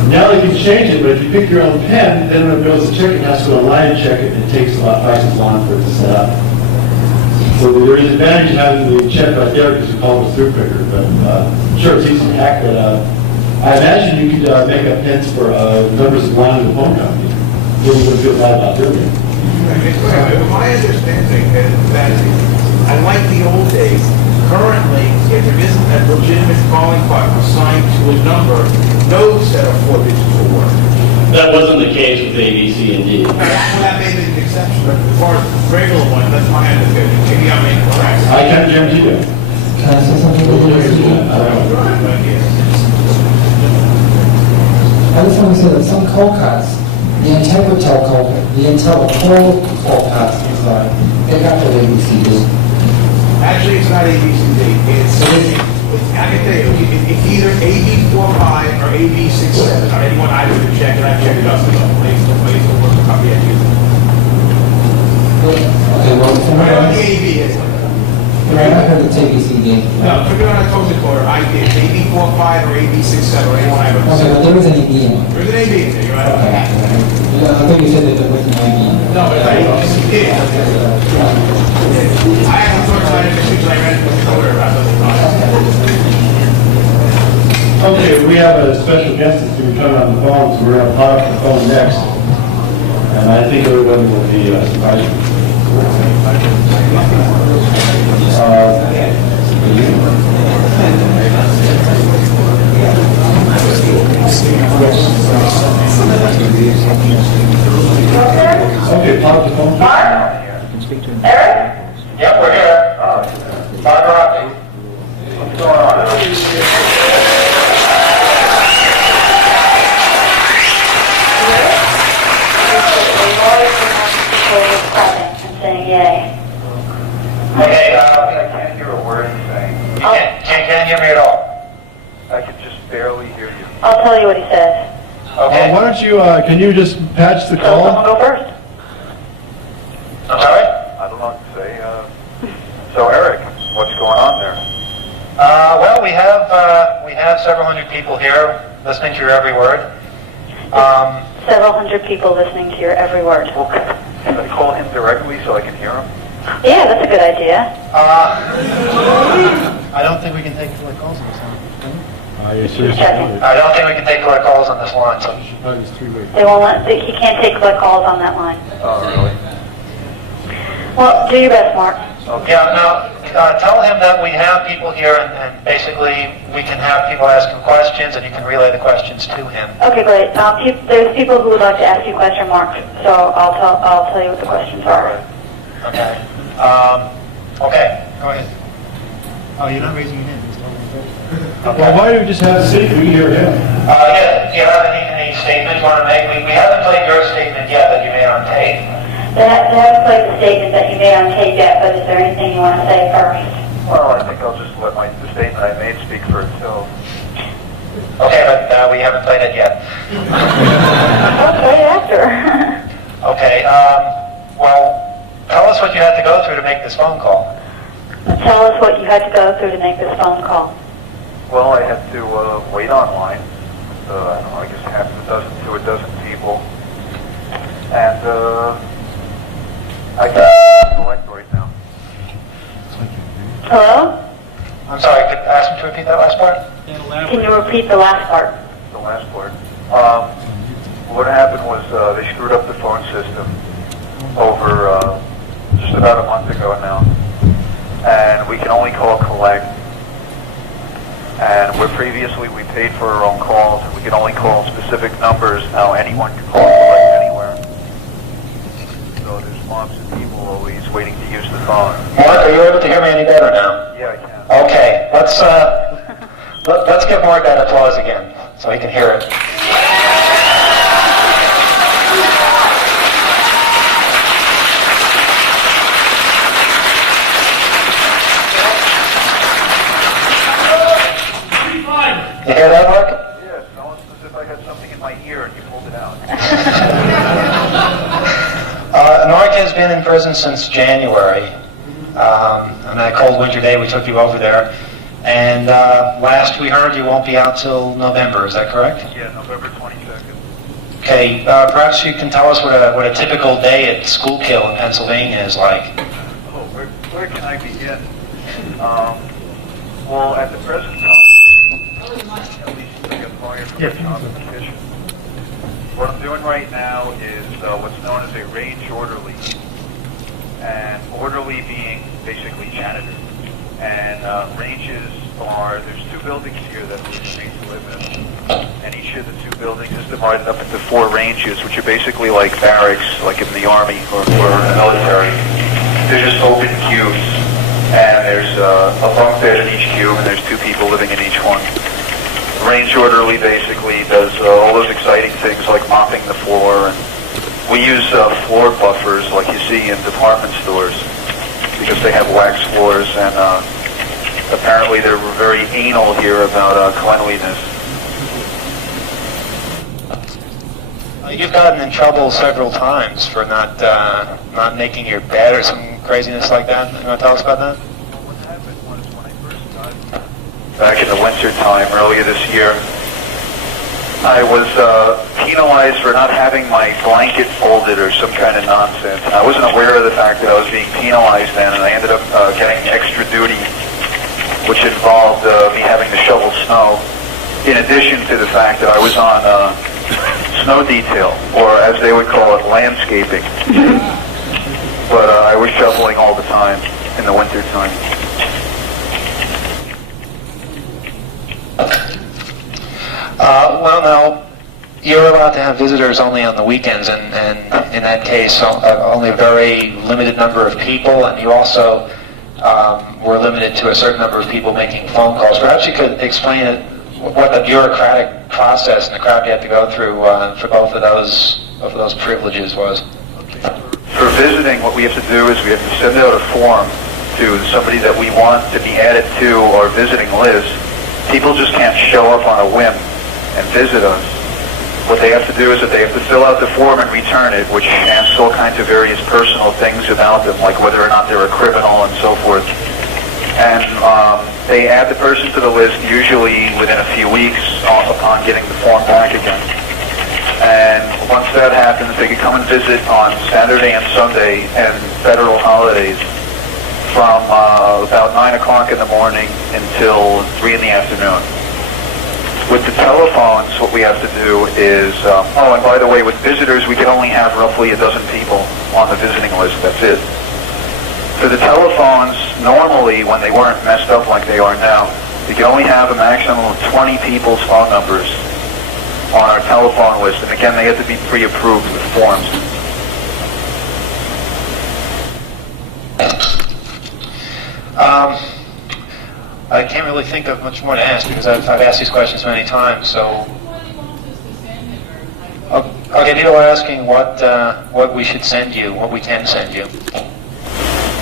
Now they can change it, but if you pick your own pen, then when it goes to check, it has to go online and check it, and it takes about twice as long for it to set up. So there is an advantage of having the check right there because you call it a through picker. But sure, it's easy to hack, but I imagine you could make up pins for numbers that belong to the phone company. So you wouldn't feel bad about doing it. My understanding is that, unlike the old days, currently, if there isn't a legitimate calling card assigned to a number, no set of 4 digits will work. That wasn't the case with A, B, C, and D. Well, that may be an exception, but as far as the regular one, that's my understanding. Maybe I'm incorrect. I can't guarantee you. Can I say something? I just want to say that some call cards, the Intel call cards, they got the ABCD. Actually, it's not ABCD. I can tell you, it's either AB45 or AB67. On anyone I would check, and I've checked it out. Place to work. Copy at you. Okay, well, I know what the AB is. I heard it's ABCD. No, put it on a cozy corner. I did. AB45 or AB67 or anyone I would check. Okay, but there is an AB in it. There's an AB in there, you're right. Okay. I thought you said that there wasn't an AB. No, but I ABCD. I have a first line of issues I read from the coder about those products. Okay, we have a special guest that's going to come on the phone, so we're going to pop up the phone next. And I think everybody will be surprised. Okay, pop up the phone. Eric? Yep, we're here. Bob Rocky. What's going on? Okay, I can't hear a word you're saying. You can't hear me at all? I can just barely hear you. I'll tell you what he says. Okay. Why don't you, can you just patch the call? Someone go first. I'm sorry? I don't know what to say. So Eric, what's going on there? Well, we have several hundred people here listening to your every word. Several hundred people listening to your every word. Okay. Can I call him directly so I can hear him? Yeah, that's a good idea. I don't think we can take collect calls on this line. You're serious? I don't think we can take collect calls on this line. So. They won't let. He can't take the calls on that line. Oh, really? Well, do your best, Mark. Okay. Yeah. Now, tell him that we have people here, and basically we can have people ask him questions, and you can relay the questions to him. Okay, great. There's people who would like to ask you a question, Mark. So I'll tell you what the questions are. Okay. Okay. Go ahead. Oh, you're not raising your hand. Okay. Well, why don't we just have a seat? We can hear him. Yeah. Do you have any statement you want to make? We haven't played your statement yet that you made on tape. They haven't played the statement that you made on tape yet, but is there anything you want to say first? Well, I think I'll just let the statement I made speak for itself. Okay, but we haven't played it yet. I'll play it after. Okay. Well, tell us what you had to go through to make this phone call. Tell us what you had to go through to make this phone call. Well, I had to wait online. I don't know, I guess half to a dozen people. And I can't collect right now. Hello? I'm sorry, could I ask him to repeat that last part? Can you repeat the last part? The last part. What happened was they screwed up the phone system over just about a month ago now. And we can only call collect And where previously we paid for our own calls, and we could only call specific numbers, now anyone can call collect anywhere. So there's lots of people always waiting to use the phone. Mark, are you able to hear me any better now? Yeah, I can. Okay, let's give Mark that applause again so he can hear it. You hear that, Mark? Yeah, it's almost as if I had something in my ear and you pulled it out. Mark has been in prison since January. On that cold winter day we took you over there. And last we heard you won't be out till November, is that correct? Yeah, November 22nd. Okay, perhaps you can tell us what a typical day at Schuylkill in Pennsylvania is like. Oh, where can I begin? Well, at the present time, at least I get fired from the job position. What I'm doing right now is what's known as a range orderly. And orderly being basically janitor. And ranges are, there's 2 buildings here that we need to live in. And each of the 2 buildings is divided up into 4 ranges, which are basically like barracks, like in the Army or in the military. They're just open cubes. And there's a bunk bed in each cube, and there's 2 people living in each one. Range orderly basically does all those exciting things like mopping the floor, and we use floor buffers like you see in department stores because they have wax floors, and apparently they're very anal here about cleanliness. You've gotten in trouble several times for not making your bed or some craziness like that. You want to tell us about that? Well, what happened was when I first got back in the winter time earlier this year, I was penalized for not having my blanket folded or some kind of nonsense. And I wasn't aware of the fact that I was being penalized then, and I ended up getting extra duty, which involved me having to shovel snow, in addition to the fact that I was on snow detail, or as they would call it, landscaping. But I was shoveling all the time in the winter time. Well, now, you're allowed to have visitors only on the weekends, and in that case, only a very limited number of people, and you also were limited to a certain number of people making phone calls. Perhaps you could explain what the bureaucratic process and the crap you had to go through for both of those privileges was. For visiting, what we have to do is we have to send out a form to somebody that we want to be added to our visiting list. People just can't show up on a whim and visit us. What they have to do is that they have to fill out the form and return it, which asks all kinds of various personal things about them, like whether or not they're a criminal and so forth. And they add the person to the list usually within a few weeks upon getting the form back again. And once that happens, they can come and visit on Saturday and Sunday and federal holidays from about 9 o'clock in the morning until 3 in the afternoon. With the telephones, what we have to do is, oh, and by the way, with visitors, we can only have roughly a dozen people on the visiting list. That's it. For the telephones, normally, when they weren't messed up like they are now, we can only have a maximum of 20 people's phone numbers on our telephone list. And again, they have to be pre-approved with forms. I can't really think of much more to ask because I've asked these questions many times. So, okay, people are asking what we should send you, what we can send you.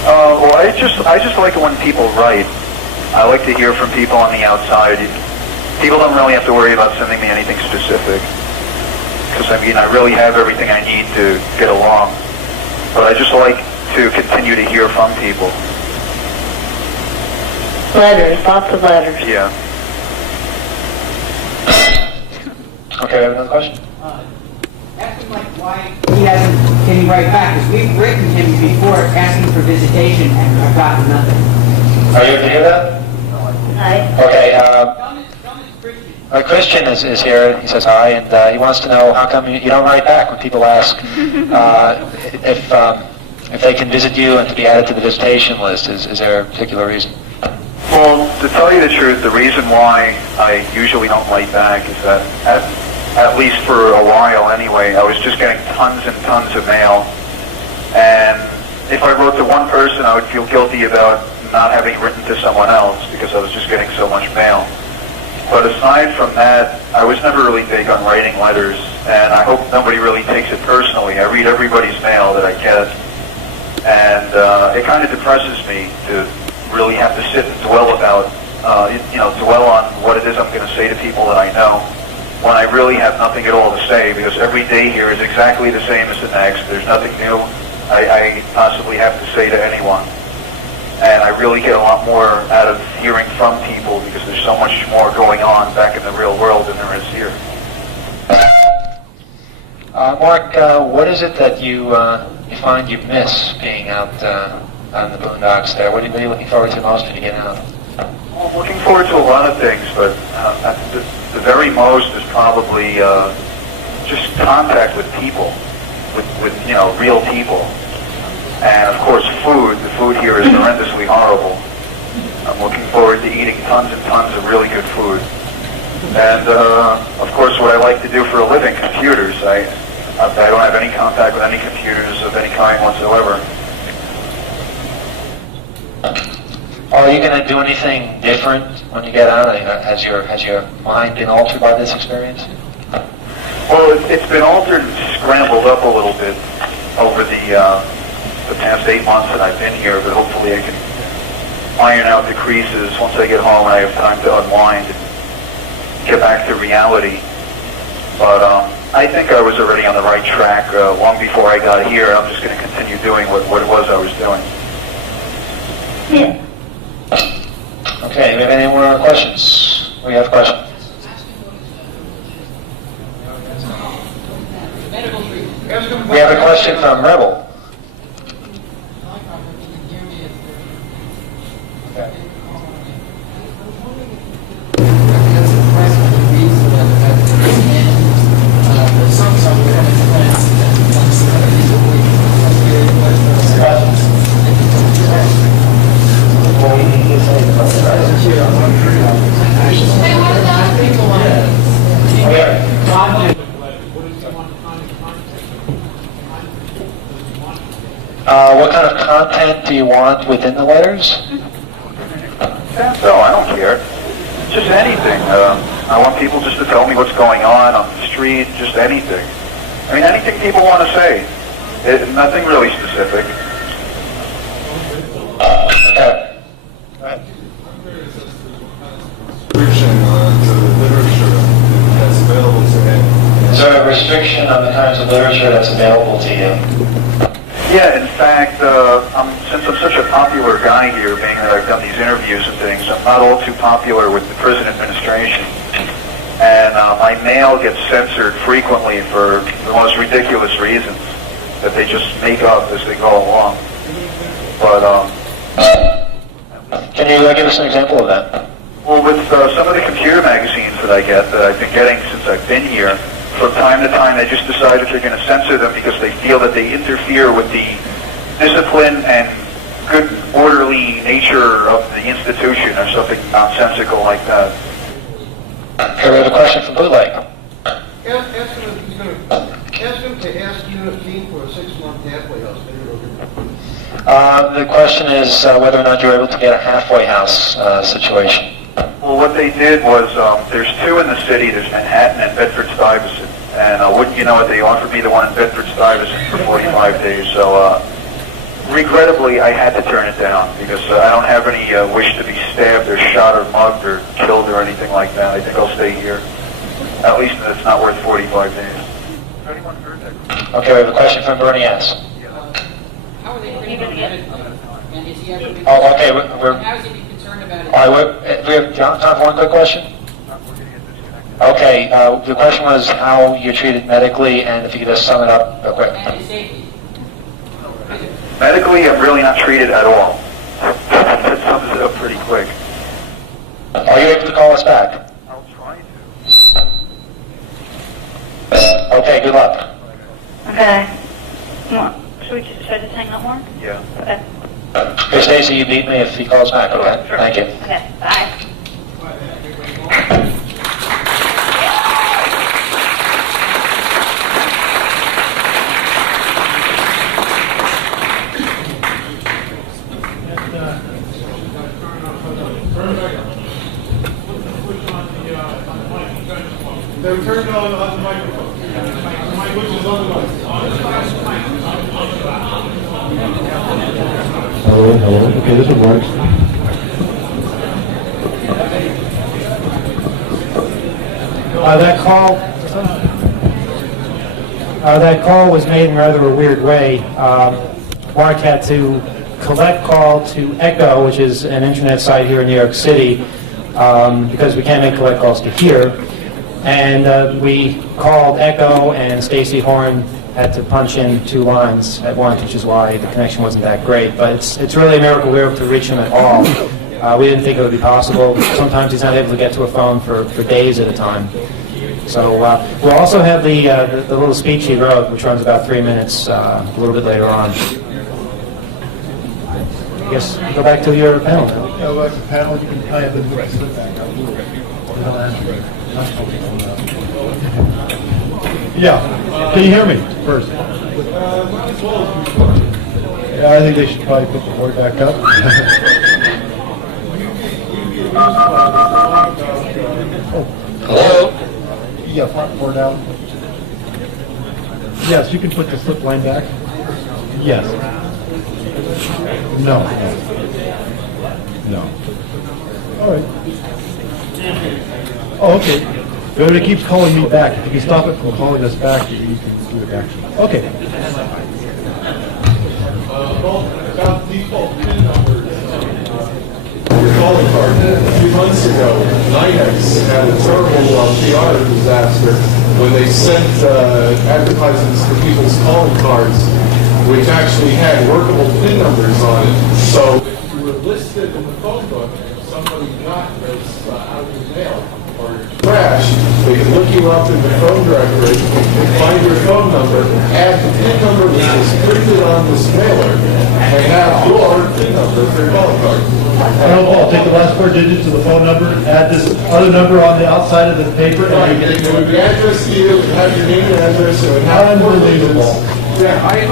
Well, I just like it when people write. I like to hear from people on the outside. People don't really have to worry about sending me anything specific because I mean I really have everything I need to get along. But I just like to continue to hear from people. Letters, lots of letters. Yeah. Okay, we have another question? Ask him like why he hasn't getting right back, because we've written him before asking for visitation and I've gotten nothing. Are you able to hear that? Hi. Okay, Christian is here. He says hi, and he wants to know how come you don't write back when people ask if they can visit you and to be added to the visitation list. Is there a particular reason? Well, to tell you the truth, the reason why I usually don't write back is that, at least for a while anyway, I was just getting tons and tons of mail. And if I wrote to one person, I would feel guilty about not having written to someone else because I was just getting so much mail. But aside from that, I was never really big on writing letters, and I hope nobody really takes it personally. I read everybody's mail that I get, and it kind of depresses me to really have to sit and dwell about, dwell on what it is I'm going to say to people that I know, when I really have nothing at all to say, because every day here is exactly the same as the next. There's nothing new I possibly have to say to anyone. And I really get a lot more out of hearing from people because there's so much more going on back in the real world than there is here. Mark, what is it that you find you miss being out on the boondocks there? What are you looking forward to most when you get out? Well, I'm looking forward to a lot of things, but the very most is probably just contact with people, with real people. And of course, food. The food here is horrendously horrible. I'm looking forward to eating tons and tons of really good food. And of course, what I like to do for a living, computers. I don't have any contact with any computers of any kind whatsoever. Are you going to do anything different when you get out? Has your mind been altered by this experience? Well, it's been altered and scrambled up a little bit over the past 8 months that I've been here, but hopefully I can iron out the creases once I get home and I have time to unwind and get back to reality. But I think I was already on the right track long before I got here. I'm just going to continue doing what it was I was doing. Yeah. Okay, do we have any more questions? We have questions. We have a question from Rebel. What kind of content do you want within the letters? No, I don't care. Just anything. I want people just to tell me what's going on the street, just anything. I mean, anything people want to say. Nothing really specific. Okay. Go ahead. Is there a restriction on the kinds of literature that's available to you? Yeah, in fact, since I'm such a popular guy here, being that I've done these interviews and things, I'm not all too popular with the prison administration. And my mail gets censored frequently for the most ridiculous reasons that they just make up as they go along. But, can you give us an example of that? Well, with some of the computer magazines that I get, that I've been getting since I've been here, from time to time they just decide that they're going to censor them because they feel that they interfere with the discipline and good orderly nature of the institution or something nonsensical like that. Okay, we have a question from Bootleg. Ask him to ask Unit Team for a 6-month halfway house. The question is whether or not you're able to get a halfway house situation. Well, what they did was, there's 2 in the city. There's Manhattan and Bedford-Stuyvesant. And wouldn't you know it, they offered me the one in Bedford-Stuyvesant for 45 days. So, regrettably, I had to turn it down because I don't have any wish to be stabbed or shot or mugged or killed or anything like that. I think I'll stay here. At least it's not worth 45 days. Has anyone heard that? Okay, we have a question from Bernie S. How are they thinking about it? And is he ever been Oh, okay, we're how is he concerned about it? all right, we have time for one quick question? Okay, the question was how you're treated medically, and if you could just sum it up real quick. And his safety. Medically, I'm really not treated at all. That sums it up pretty quick. Are you able to call us back? I'll try to. Okay, good luck. Okay. Should I just hang up more? Yeah. Okay. Good Okay, Stacy, you beat me if he calls back, okay? Thank you. Okay, bye. They're turned on the microphone. Which is on the Hello, hello. Okay, this one works. That call was made in rather a weird way. Mark had to collect call to Echo, which is an internet site here in New York City, because we can't make collect calls to here. And we called Echo, and Stacy Horn had to punch in 2 lines at once, which is why the connection wasn't that great. But it's really a miracle we were able to reach him at all. We didn't think it would be possible. Sometimes he's not able to get to a phone for days at a time. So we'll also have the little speech he wrote, which runs about 3 minutes, a little bit later on. I guess go back to your panel now. Yeah, well, the panel, you can tie up the rest of it back. Yeah. Can you hear me first? Yeah, I think they should probably put the board back up. Hello? Yeah, front board out. Yes, you can put the slip line back. Yes. No. No. All right. Oh, okay. But it keeps calling me back. If you can stop it from calling us back, you can do it back. Okay. About default PIN numbers. Your calling card. A few months ago, NYNEX had a terrible PR disaster when they sent advertisements to people's calling cards, which actually had workable PIN numbers on it. So if you were listed in the phone book and somebody got this out of your mail or trash, they can look you up in the phone directory, find your phone number, add the PIN number which was printed on this mailer, and have your PIN number for your calling card. I'll take the last 4 digits of the phone number, add this other number on the outside of the paper, Right, and you it get would be address to you, it would have your name and address, it would have unbelievable. Yeah, I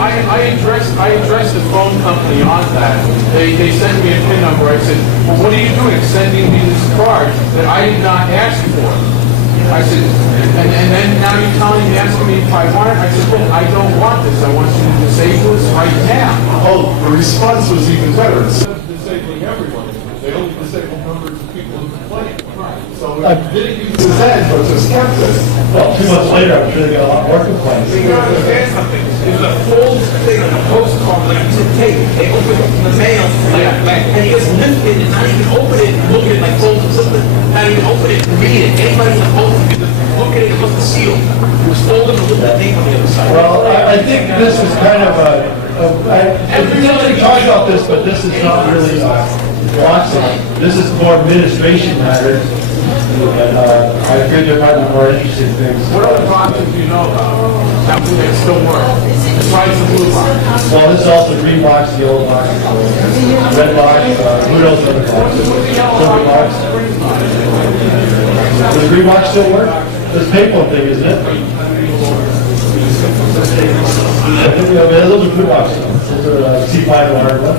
addressed the phone company on that. They sent me a PIN number. I said, well, what are you doing? Sending me this card that I did not ask for. I said, and then now you're asking me if I want it. I said, well, I don't want this. I want you to disable this right now. Oh, the response was even better. Instead of disabling everyone, they only disabled numbers of people who complained. So I didn't use his head, but just kept it. Well, 2 months later, I'm sure they got a lot more complaints. You gotta understand something. There's a full thing on a postcard, like it's a tape. They open it in the mail, and you just lift it and not even open it, look at it like fold something, not even open it and read it. Anybody's supposed to look at it, look at the seal. It was folded and look at the name on the other side. Well, I think this is kind of everybody talks about this, but this is not really lots of, this is more administration matters. And I figured there might be more interesting things. What other boxes do you know about that still work? Besides the blue box. Well, this is also the green box, the old box, red box, who knows other boxes? Silver box. Does the green box still work? This paper thing, isn't it? I think we have those are blue boxes. Those are C5 and R1.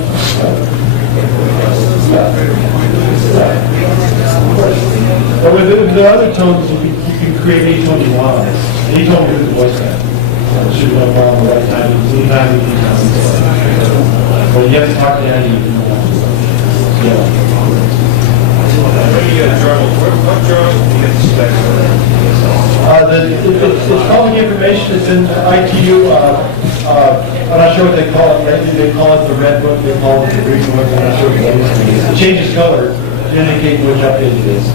But with the other tones, you can create any tone you want. Any tone with the voice band. Should no problem at that time. Anytime you need time. But you have to talk to Andy. What journal do you get the specs for? It's public information. It's in ITU. I'm not sure what they call it. They call it the red book. They call it the green book. I'm not sure what it is. It changes color to indicate which update it is.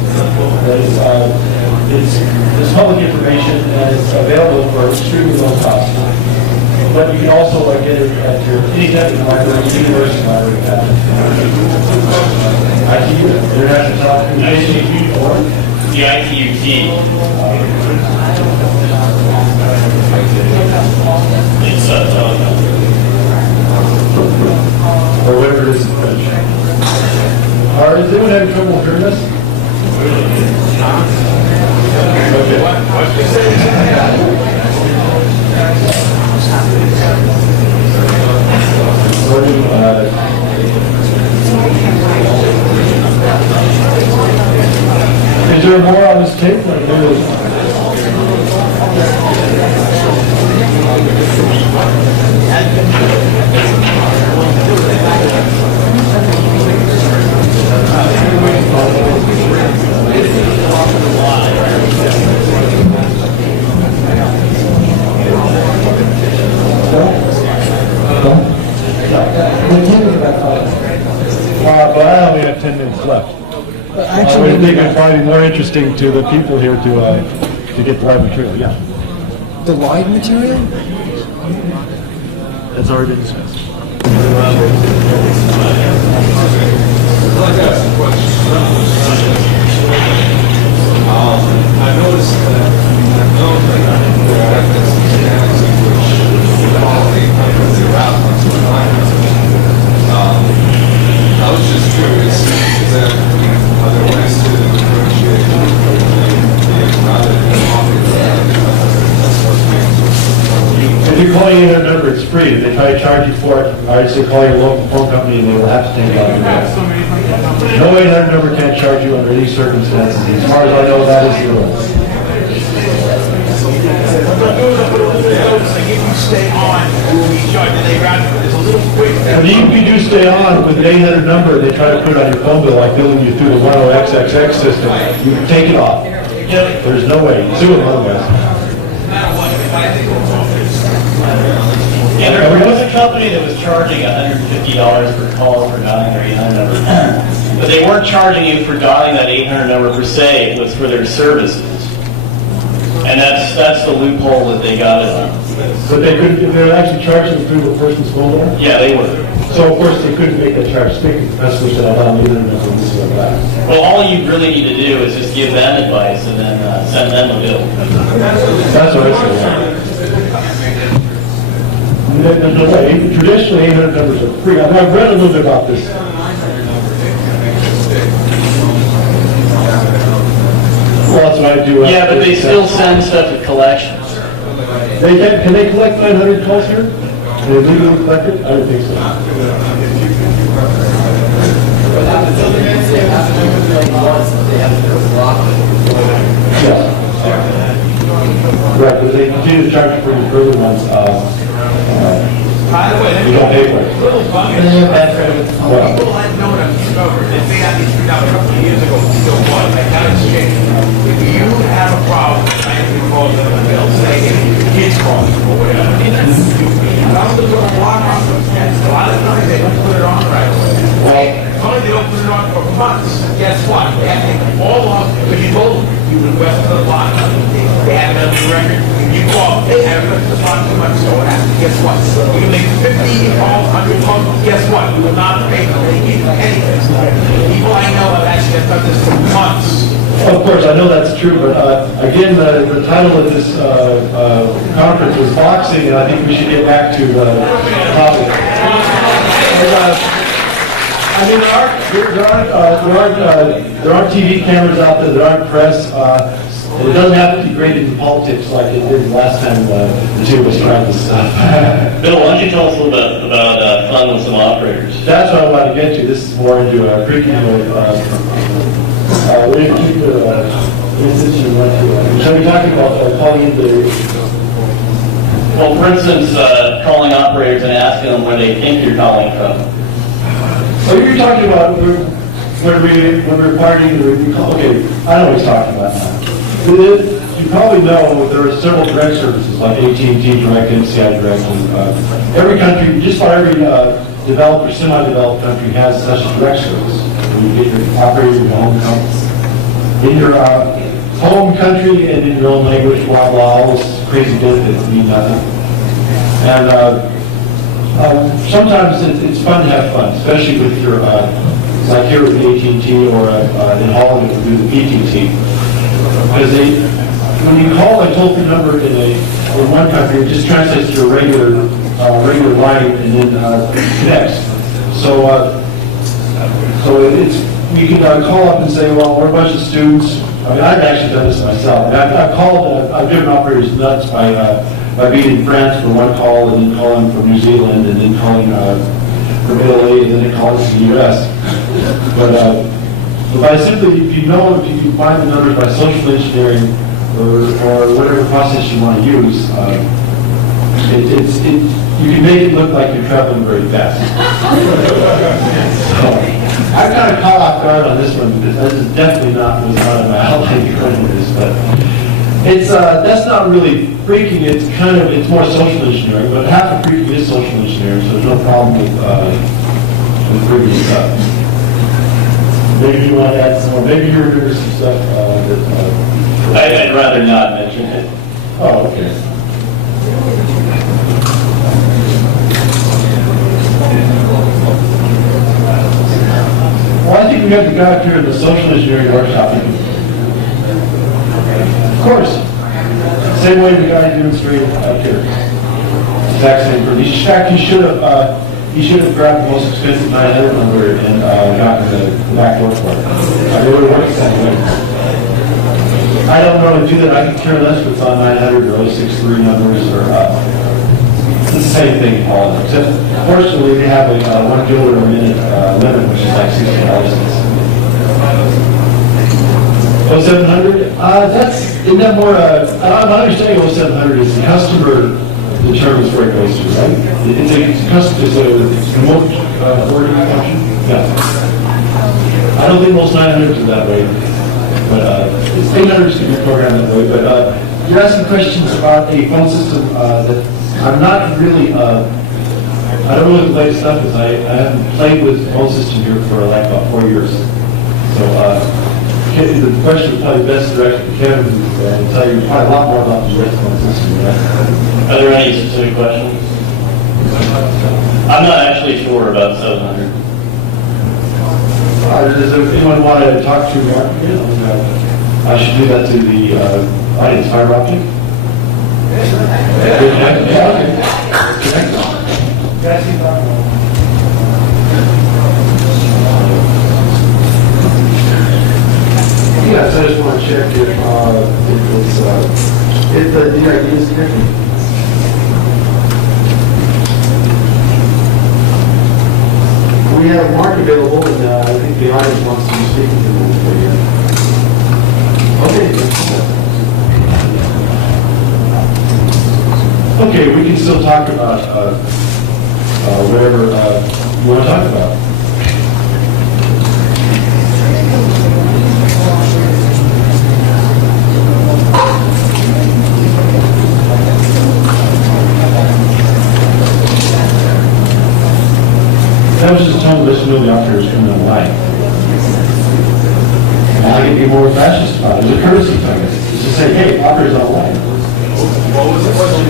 It's public information and it's available for extremely low cost. But you can also get it at your any technical library, university library. ITU, International Telecommunications Board. The ITUT. It's or whatever it is in French. anyone having trouble hearing us? Is there more on this tape? But I only have 10 minutes left. I would think it'd probably be more interesting to the people here to get the live material. Yeah. The live material? It's already been discussed. I noticed that I was just curious, is there, are there ways to differentiate if you're calling in a number, it's free. If they try to charge you for it, I would say call your local phone company and they will have to take it off your bill. No 800 number can't charge you under these circumstances. As far as I know, that is the rule. Stay on, there's a little quick. And even if you do stay on with an 800 number, they try to put it on your phone bill like billing you through the 10XXX system. You can take it off. There's no way. Sue them otherwise. Yeah, there was a company that was charging $150 per call for dialing their 800 number. But they weren't charging you for dialing that 800 number per se. It was for their services. And that's the loophole that they got it on. But they couldn't, if they were actually charging through the person's phone number? Yeah, they were. So of course they couldn't make that charge stick if the customer said, I don't need it, and this is like that. Well, all you really need to do is just give them advice and then send them a bill. That's what I said. There's no way. Traditionally, 800 numbers are free. I've read a little bit about this. Well, that's what I do. Yeah, but they still send stuff to collections. Can they collect 900 calls here? Can they legally collect it? I don't think so. Yeah. Right, but they continue to charge for the further ones. By the way, you don't pay for it. Little funny. People I know have discovered, they figured out these a couple of years ago, still one, account exchange. If you have a problem, I can call them and they'll say, kids call you or whatever. I don't put a block on those cats. A lot of times they don't put it on right away. Well, they don't put it on for months. Guess what? They have to take them all off because you told them you requested a block. They have it on the record. You call, they have it for block too much, so what happens? Guess what? You can make 50 calls, 100 calls. Guess what? You will not pay them anything. People I know have actually done this for months. Of course, I know that's true, but again, the title of this conference was boxing, and I think we should get back to the topic. I mean, there aren't TV cameras out there, there aren't press. And it doesn't have to degrade into politics like it did last time the two of us tried this stuff. Bill, why don't you tell us a little bit about fun with some operators? That's what I wanted to get to. This is more into freaking what particular instance you went to? So we're talking about calling in the... Well, for instance, calling operators and asking them where they think you're calling from. So you're talking about when we're partying, okay, I know what he's talking about now. You probably know there are several direct services like AT&T Direct, NCI Direct. Every country, just about every developed or semi-developed country has such a direct service. You get your operator in your home country. In your home country and in your own language, blah, blah, all this crazy benefits mean nothing. And sometimes it's fun to have fun, especially with your, like here with AT&T or in Holland we do the PTT. Because when you call a toll-free number in one country, it just translates to a regular line and then connects. So it's we can call up and say, well, we're a bunch of students. I mean, I've actually done this myself. And I've driven operators nuts by being in France for one call, and then calling from New Zealand, and then calling from Italy, and then calling from the U.S. But by simply, if you find the numbers by social engineering or whatever process you want to use, you can make it look like you're traveling very fast. So, I kind of caught off guard on this one because this is definitely was not an outline current this, but that's not really freaking. It's more social engineering, but half of freaking is social engineering, so there's no problem with freaking stuff. Maybe you want to add some more. Maybe you're doing some stuff I'd rather not mention it. Oh, okay. Well, I think we have the guy up here in the social engineering workshop. Of course. Same way the guy demonstrated up here. Exact same thing. In fact, he should have grabbed the most expensive 900 number and gotten the back door for it. I really works that way. I don't know to do that. I can care less if it's on 900 or 063 numbers or it's the same thing, Paul. Except, fortunately, they have a 1 guilder a minute limit, which is like 60 cents. 0700? Isn't that more, my understanding of 0700 is the customer determines where it goes to, right? It's a remote wording function? Yeah. I don't think most 900s are that way, but 800s can be programmed that way. But you're asking questions about a phone system that I'm not really, I don't know what the latest stuff is. I haven't played with the phone system here for like about 4 years. So the question is probably best directed to Kevin, who will tell you probably a lot more about the rest of the system. Right? Are there any specific questions? I'm not actually sure about 700. Does anyone want to talk to Mark? I should do that to the audience. Fiber optic? Yes, I just want to check if the DID is connected. We have Mark available, and I think the audience wants to be speaking to him. Okay, we can still talk about whatever you want to talk about. That was just telling us to know the operator is coming online. And I can be more fascist about it. It's a courtesy thing. It's to say, hey, operator's online. What was the question?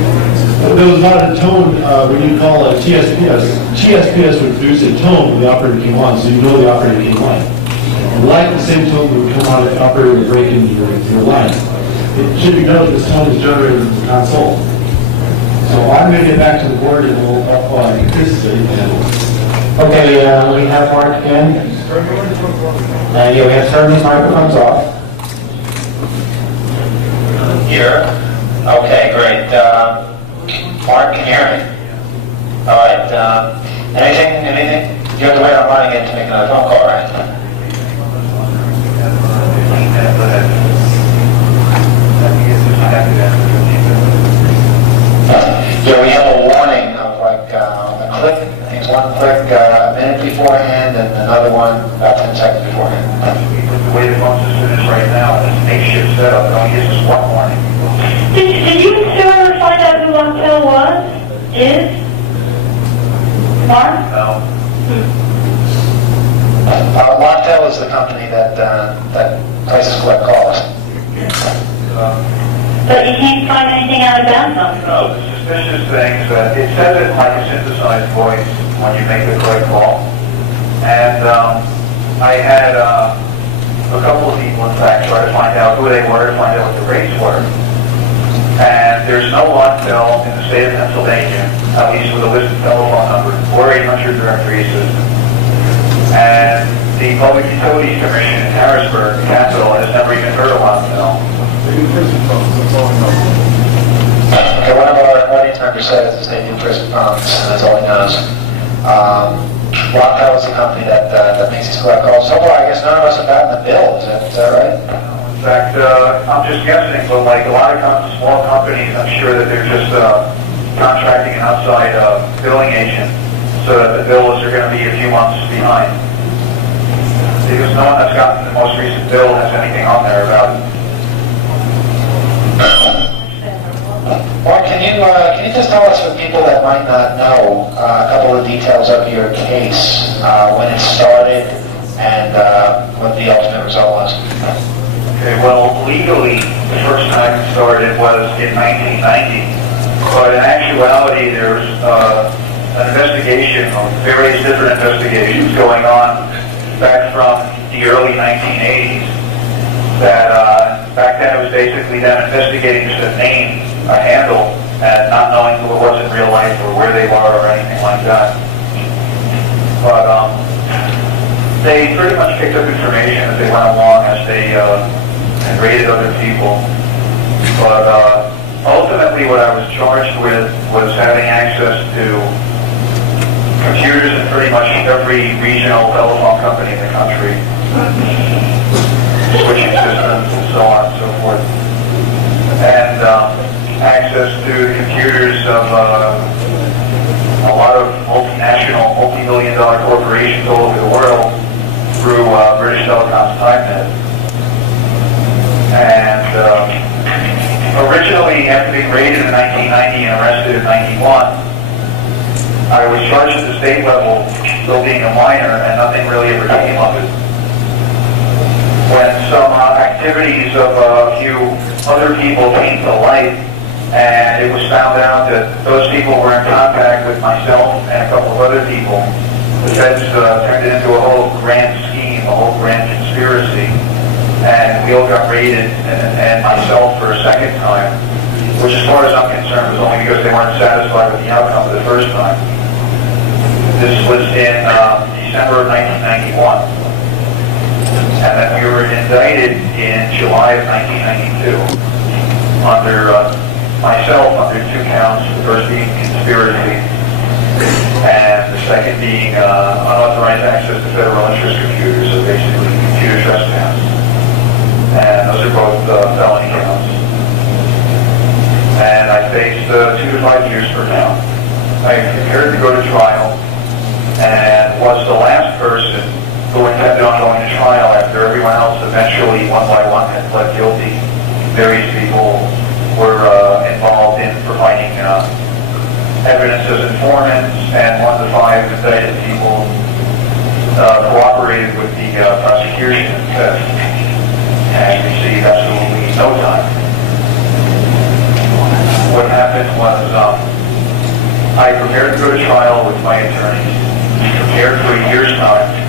There was not a tone when you call a TSPS. TSPS would produce a tone when the operator came on, so you know the operator came on. And like the same tone that would come on if the operator would break into your line. It should be noted this tone is generated in the console. So I'm going to get back to the board and we'll participate. Okay, we have Mark again. And yeah, we have turned these microphones off. Here. Okay, great. Mark, can you hear me? All right. Anything? You have to wait online again to make another phone call, right? Yeah, we have a warning of like a click. I think it's one click a minute beforehand and another one about 10 seconds beforehand. The way the phone system is right now, it's makeshift setup. It only gives us one warning. Did you ever find out who Montel is? Mark? No. Montel is the company that places collect calls. But you can't find anything out about them. No, the suspicious things that it says it like a synthesized voice when you make the correct call. And I had a couple of people, in fact, try to find out who they were, to find out what the rates were. And there's no Montel in the state of Pennsylvania, at least with a listed telephone number, or 800 directory system. And the Public Utilities Commission in Harrisburg, the capital, has never even heard of Loud Mill. They do prison phones, that's all I know. Okay, one of our audience members says they do prison phones, and that's all he knows. Lockpile is the company that makes these collect calls. So far, I guess none of us have gotten the bill. Is that right? In fact, I'm just guessing, but like a lot of small companies, I'm sure that they're just contracting an outside billing agent so that the bills are going to be a few months behind. Because no one that's gotten the most recent bill has anything on there about it. Mark, can you just tell us, for people that might not know, a couple of details of your case, when it started, and what the ultimate result was? Okay, well, legally, the first time it started was in 1990, but in actuality, there's an investigation, or various different investigations going on back from the early 1980s. That back then it was basically them investigating just a name, a handle, and not knowing who it was in real life or where they were or anything like that. But they pretty much picked up information as they went along, as they and rated other people. But ultimately what I was charged with was having access to computers in pretty much every regional telephone company in the country, switching systems and so on and so forth. And access to the computers of a lot of multinational, multi-million-dollar corporations all over the world through British Telecom's TimeNet. And originally, after being raided in 1990 and arrested in 91, I was charged at the state level, still being a minor, and nothing really ever came of it. When some activities of a few other people came to light, and it was found out that those people were in contact with myself and a couple of other people, the feds turned it into a whole grand scheme, a whole grand conspiracy, and we all got raided, and myself for a second time, which as far as I'm concerned was only because they weren't satisfied with the outcome of the first time. This was in December of 1991. And then we were indicted in July of 1992 under myself under 2 counts, the first being conspiracy, and the second being unauthorized access to federal interest computers, so basically computer trespass. And those are both felony counts. And I faced 2 to 5 years for now. I prepared to go to trial, and was the last person who intended on going to trial after everyone else eventually, one by one, had pled guilty. Various people were involved in providing evidence as informants, and 1 to 5 indicted people cooperated with the prosecution and received absolutely no time. What happened was I prepared to go to trial with my attorneys, prepared for a year's time,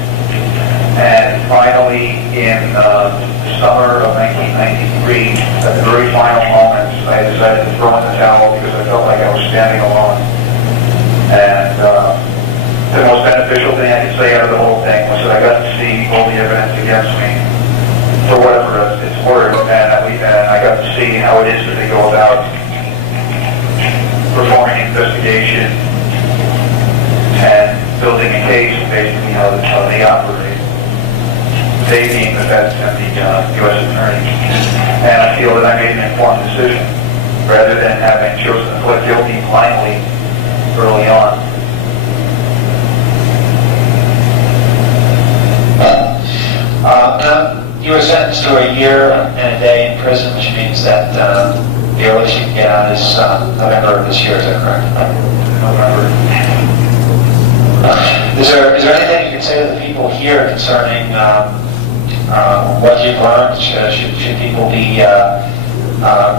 and finally in the summer of 1993, at the very final moments, I decided to throw in the towel because I felt like I was standing alone. And the most beneficial thing I could say out of the whole thing was that I got to see all the evidence against me for whatever it's worth, and I got to see how it is that they go about performing an investigation and building a case, basically how they operate. They being the feds and the U.S. Attorney. And I feel that I made an informed decision rather than having chosen to plead guilty blindly early on. You were sentenced to a year and a day in prison, which means that the earliest you can get out is November of this year, is that correct? November. Is there anything you can say to the people here concerning what you've learned? Should people be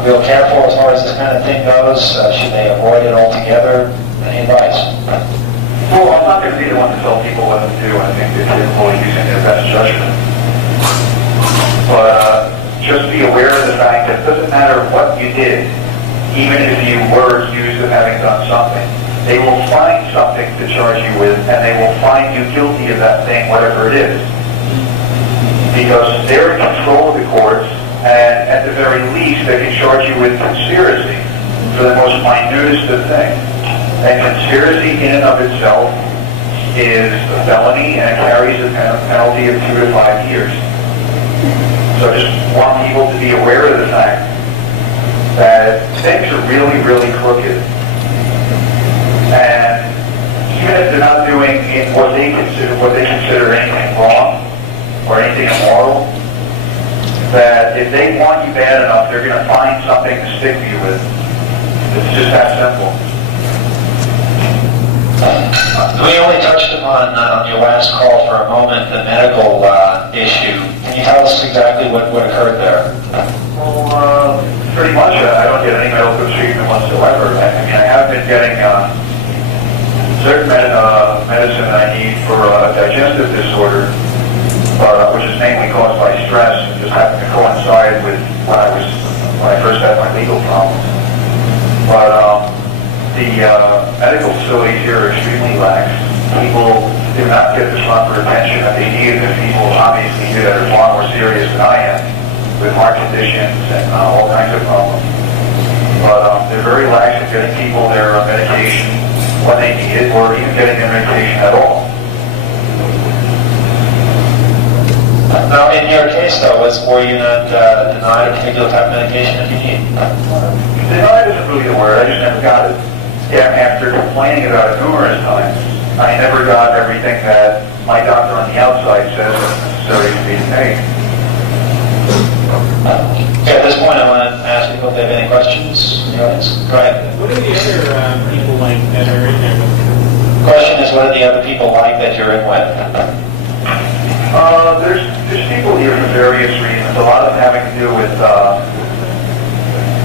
real careful as far as this kind of thing goes? Should they avoid it altogether? Any advice? Well, I'm not going to be the one to tell people what to do. I think they're capable of using their best judgment. But just be aware of the fact that it doesn't matter what you did, even if you were accused of having done something, they will find something to charge you with, and they will find you guilty of that thing, whatever it is. because they're in control of the courts, and at the very least, they can charge you with conspiracy for the most minutest of things. And conspiracy in and of itself is a felony, and it carries a penalty of 2 to 5 years. So I just want people to be aware of the fact that things are really, really crooked. And even if they're not doing what they consider anything wrong or anything immoral, that if they want you bad enough, they're going to find something to stick to you with. It's just that simple. We only touched upon on your last call for a moment the medical issue. Can you tell us exactly what occurred there? Well, pretty much I don't get any medical treatment whatsoever. I mean, I have been getting certain medicine I need for a digestive disorder, which is mainly caused by stress, and just happened to coincide with when I first had my legal problems. But the medical facilities here are extremely lax. People do not get the proper attention that they need. There's people obviously here that are far more serious than I am, with heart conditions and all kinds of problems. But they're very lax in getting people their medication when they need it, or even getting their medication at all. Now, in your case, though, were you not denied a particular type of medication that you need? Denied isn't really the word. I just never got it. Yeah, after complaining about it numerous times, I never got everything that my doctor on the outside says is necessary to be made. Okay, at this point, I want to ask people if they have any questions in the audience. Go ahead. What are the other people like that are in there? The question is, what are the other people like that you're in with? There's people here for various reasons. A lot of them having to do with,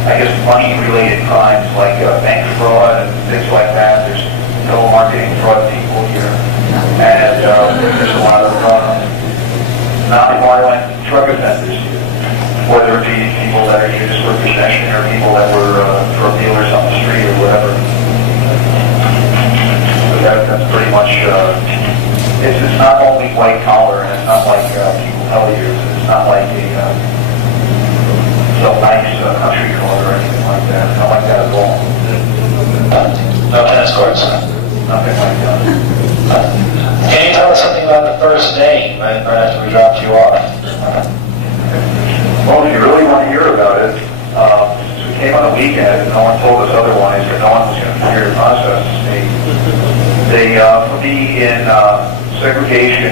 I guess, money-related crimes like bank fraud and things like that. There's telemarketing fraud people here, and there's a lot of non-violent drug offenders here, whether it be people that are here just for possession or people that were drug dealers on the street or whatever. So that's pretty much. It's not only white collar, and it's not like people tell you. It's not like a nice country club or anything like that. It's not like that at all. No tennis courts. Nothing like that. Can you tell us something about the first day right after we dropped you off? Well, if you really want to hear about it, since we came on a weekend and no one told us otherwise, that no one was going to hear the process, they put me in segregation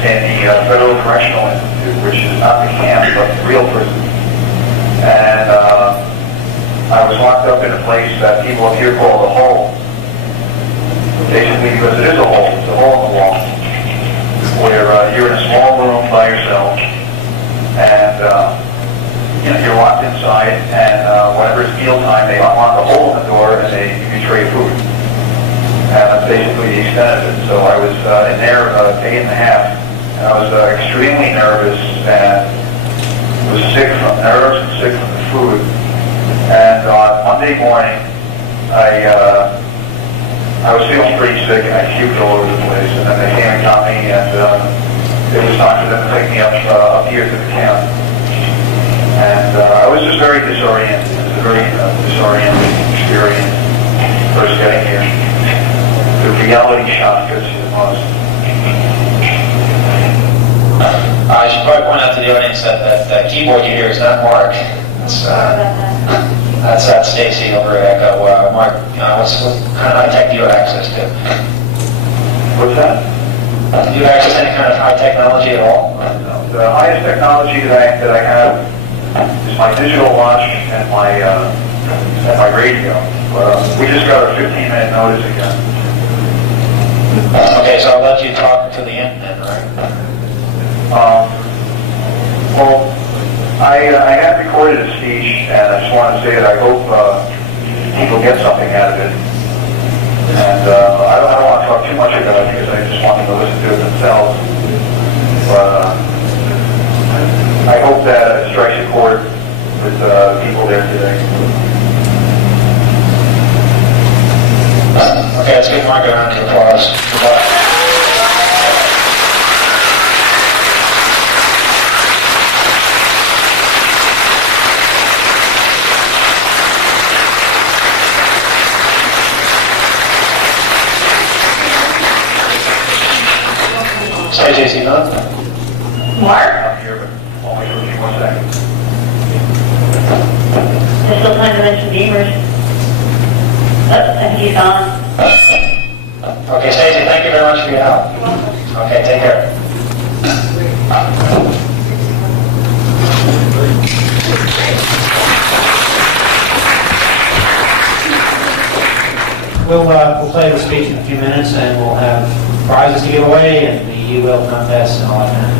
in the Federal Correctional Institute, which is not the camp, but the real prison. And I was locked up in a place that people up here call the hole. Basically, because it is a hole. It's a hole in the wall, where you're in a small room by yourself, and you're locked inside, and whenever it's mealtime, they unlock a hole in the door and they give you tray food. And that's basically the extent of it. So I was in there a day and a half, and I was extremely nervous and was sick from nerves and sick from the food. And on Monday morning, I was feeling pretty sick and I puked all over the place. And then they came and got me, and it was time for them to take me up here to the camp. And I was just very disoriented. It was a very disorienting experience first getting here. The reality shock as it was. I should probably point out to the audience that keyboard you hear is not Mark. That's Stacy over at Echo. Mark, what kind of high tech do you have access to? What's that? Do you have access to any kind of high technology at all? No, the highest technology that I have is my digital watch and my radio. We just got a 15-minute notice again. Okay, so I'll let you talk to the end then, right? Well, I have recorded a speech, and I just want to say that I hope people get something out of it. And I don't want to talk too much about it because I just want them to listen to it themselves. But I hope that it strikes a chord with people there today. Okay, let's give Mark a round of applause. JC, no? Mark? I'm here, but only for a few more seconds. There's still time to mention gamers. I think he's gone. Okay, Stacey, thank you very much for your help. Okay, take care. We'll play the speech in a few minutes, and we'll have prizes to give away, and the will contest and all that.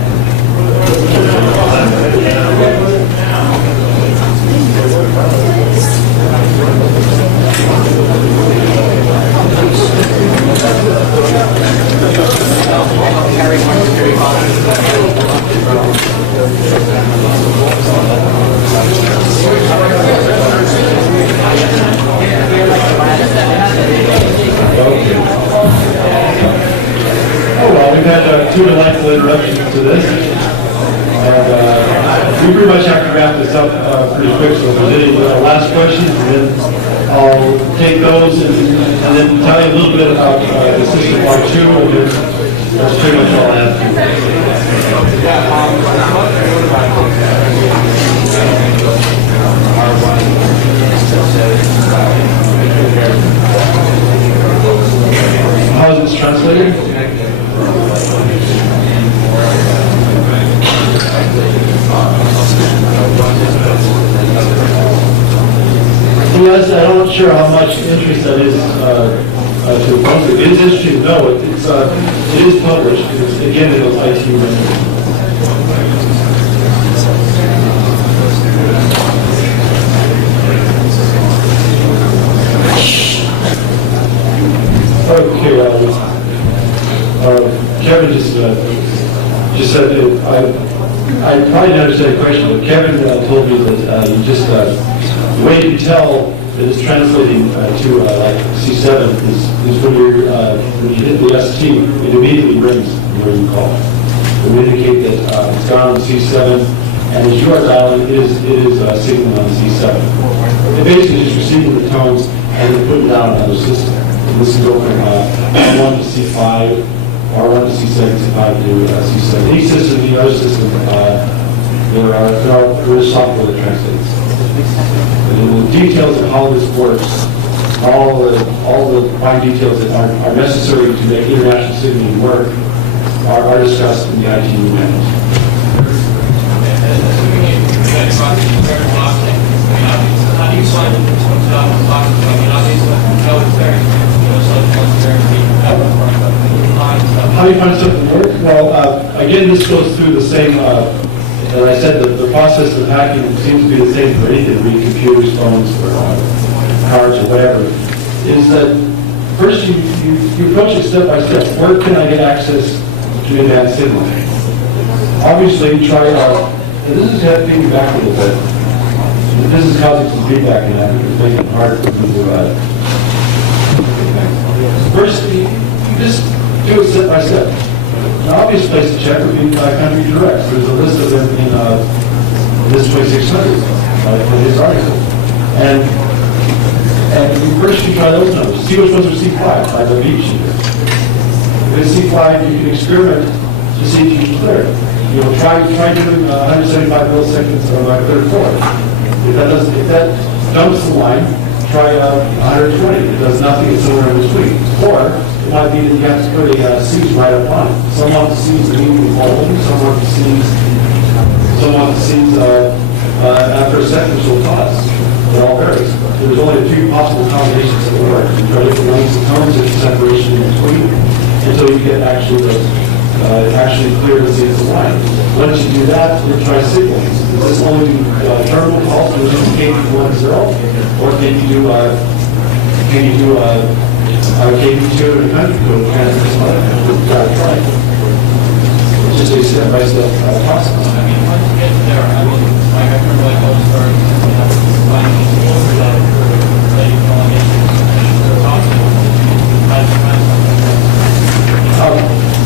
Oh, well, we've had two delightful introductions to this. And we pretty much have to wrap this up pretty quick, so if there's any last questions, and then I'll take those and then tell you a little bit about the system part 2, and then that's pretty much all I have. How is this translated? Yes, I'm not sure how much interest that is to the public. It is interesting to know. It is published. Again, it was IT written. Okay, Kevin just said that I probably didn't understand the question, but Kevin told me that you just the way you can tell that it's translating to like C7 is when you hit the ST, it immediately rings where you call. It will indicate that it's gone on C7, and as you are dialing, it is signaling on C7. It basically is receiving the tones and then putting down another system. This is go from R1 to C5, R1 to C7, C5 to C7. Each system, the other system, there is software that translates. And the details of how this works, all the fine details that are necessary to make international signaling work, are discussed in the IT manuals. How do you find it comes out of the box? I mean, obviously, know it's very, How do you find something work? Well, again, this goes through the same, as I said, the process of hacking seems to be the same for anything, be it computers, phones, or cards, or whatever, is that first you approach it step by step. Where can I get access to advanced signal? Obviously, you try out, and this is getting back a little bit. This is causing some feedback, and I think it's making it harder for people to first, you just do it step by step. An obvious place to check would be country directs. There's a list of them in this 2600 for this article. And first you try those numbers. See which ones are C5 by the beat sheet. If it's C5, you can experiment to see if you can clear it. Try doing 175 milliseconds on my third chord. If that dumps the line, try 120. It does nothing, it's somewhere in between. Or it might be that you have to put a C's right up on it. Some want the C's immediately following, some want the C's after a second or so pause. It all varies. There's only a few possible combinations that will work. You try different lengths of tones, there's separation in between, until you get actually clear to see the line. Once you do that, you try signals. Does this only do terminal calls, which indicate 1-0, or can you do KB2 and a country code transfer? Try. It's just a step-by-step process. I mean, once you get there, I mean, like I remember like all the stars, finding these over that you can only get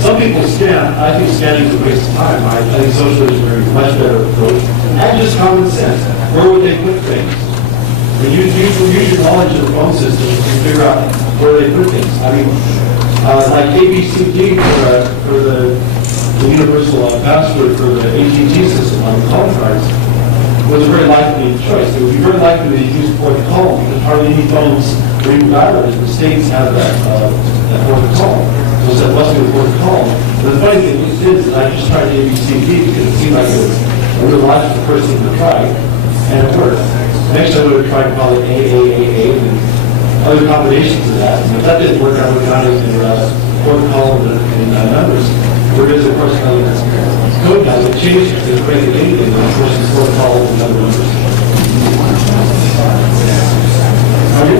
some people scan. I think scanning is a waste of time. I think socialism is a much better approach. And just common sense. Where would they put things? When you use your knowledge of the phone system to figure out where they put things. I mean, like ABCD for the the universal password for the AT&T system on the calling cards was a very likely choice. It would be very likely that you use port to call because hardly any phones or even dialers in the States have that port to call. So it must be a port to call. But the funny thing is that I just tried ABCD because it seemed like it was a real logical person to try, and it worked. Next I would have tried to call it AAAA and other combinations of that. And if that didn't work, I would have gone into port to call and numbers. There is, of course, another code now that changes to break it anything, and of course it's port to call and other numbers. How are you?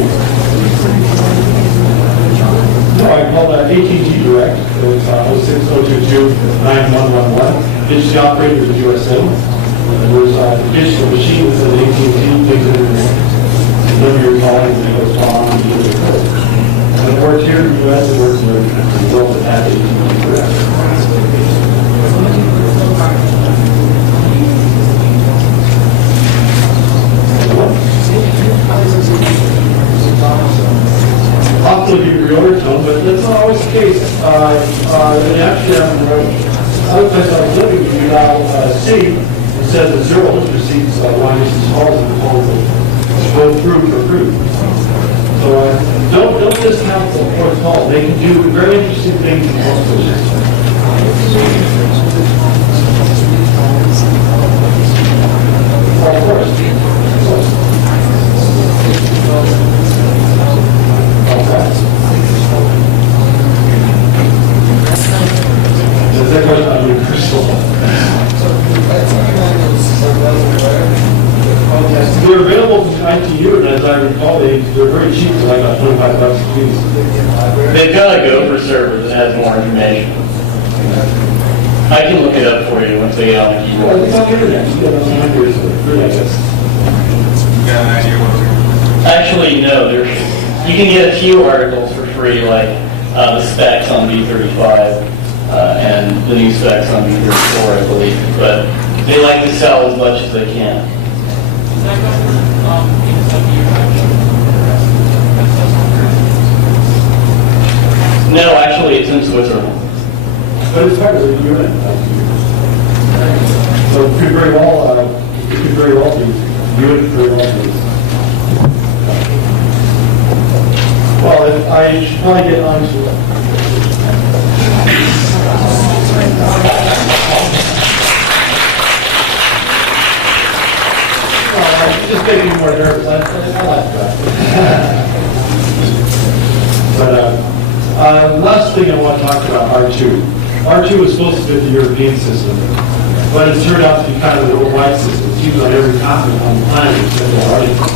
No, I called AT&T Direct. It was 06022-9111. Digital operator of the USA. There was a digital machine that said AT&T, things that are the number you're calling, and it goes on and you get code. And it works here in the US, it works in the world that has AT&T Direct. Often you reorder tone, but that's not always the case. In Amsterdam, other place I was living, you now see it says the 0 receives line distance calls and calls that go through for free. So don't discount the port call. They can do very interesting things in most places. Of course. They're available from ITU, and as I recall, they're very cheap, so like about $25 a piece. They've got a Gopher server that has more information. I can look it up for you once they get on the keyboard. Well, it's on the internet. You get on the internet, it's free, I guess. Actually, no. You can get a few articles for free, like the specs on V35 and the new specs on V34, I believe. But they like to sell as much as they can. No, actually, it's in Switzerland. But it's better than you're in. So it could very well be. You would very well be. Well, I should probably get on to it. Just making me more nervous. I like that. But last thing I want to talk about, R2. R2 was supposed to be the European system, but it turned out to be kind of a worldwide system. It's used on every continent on the planet except Antarctica.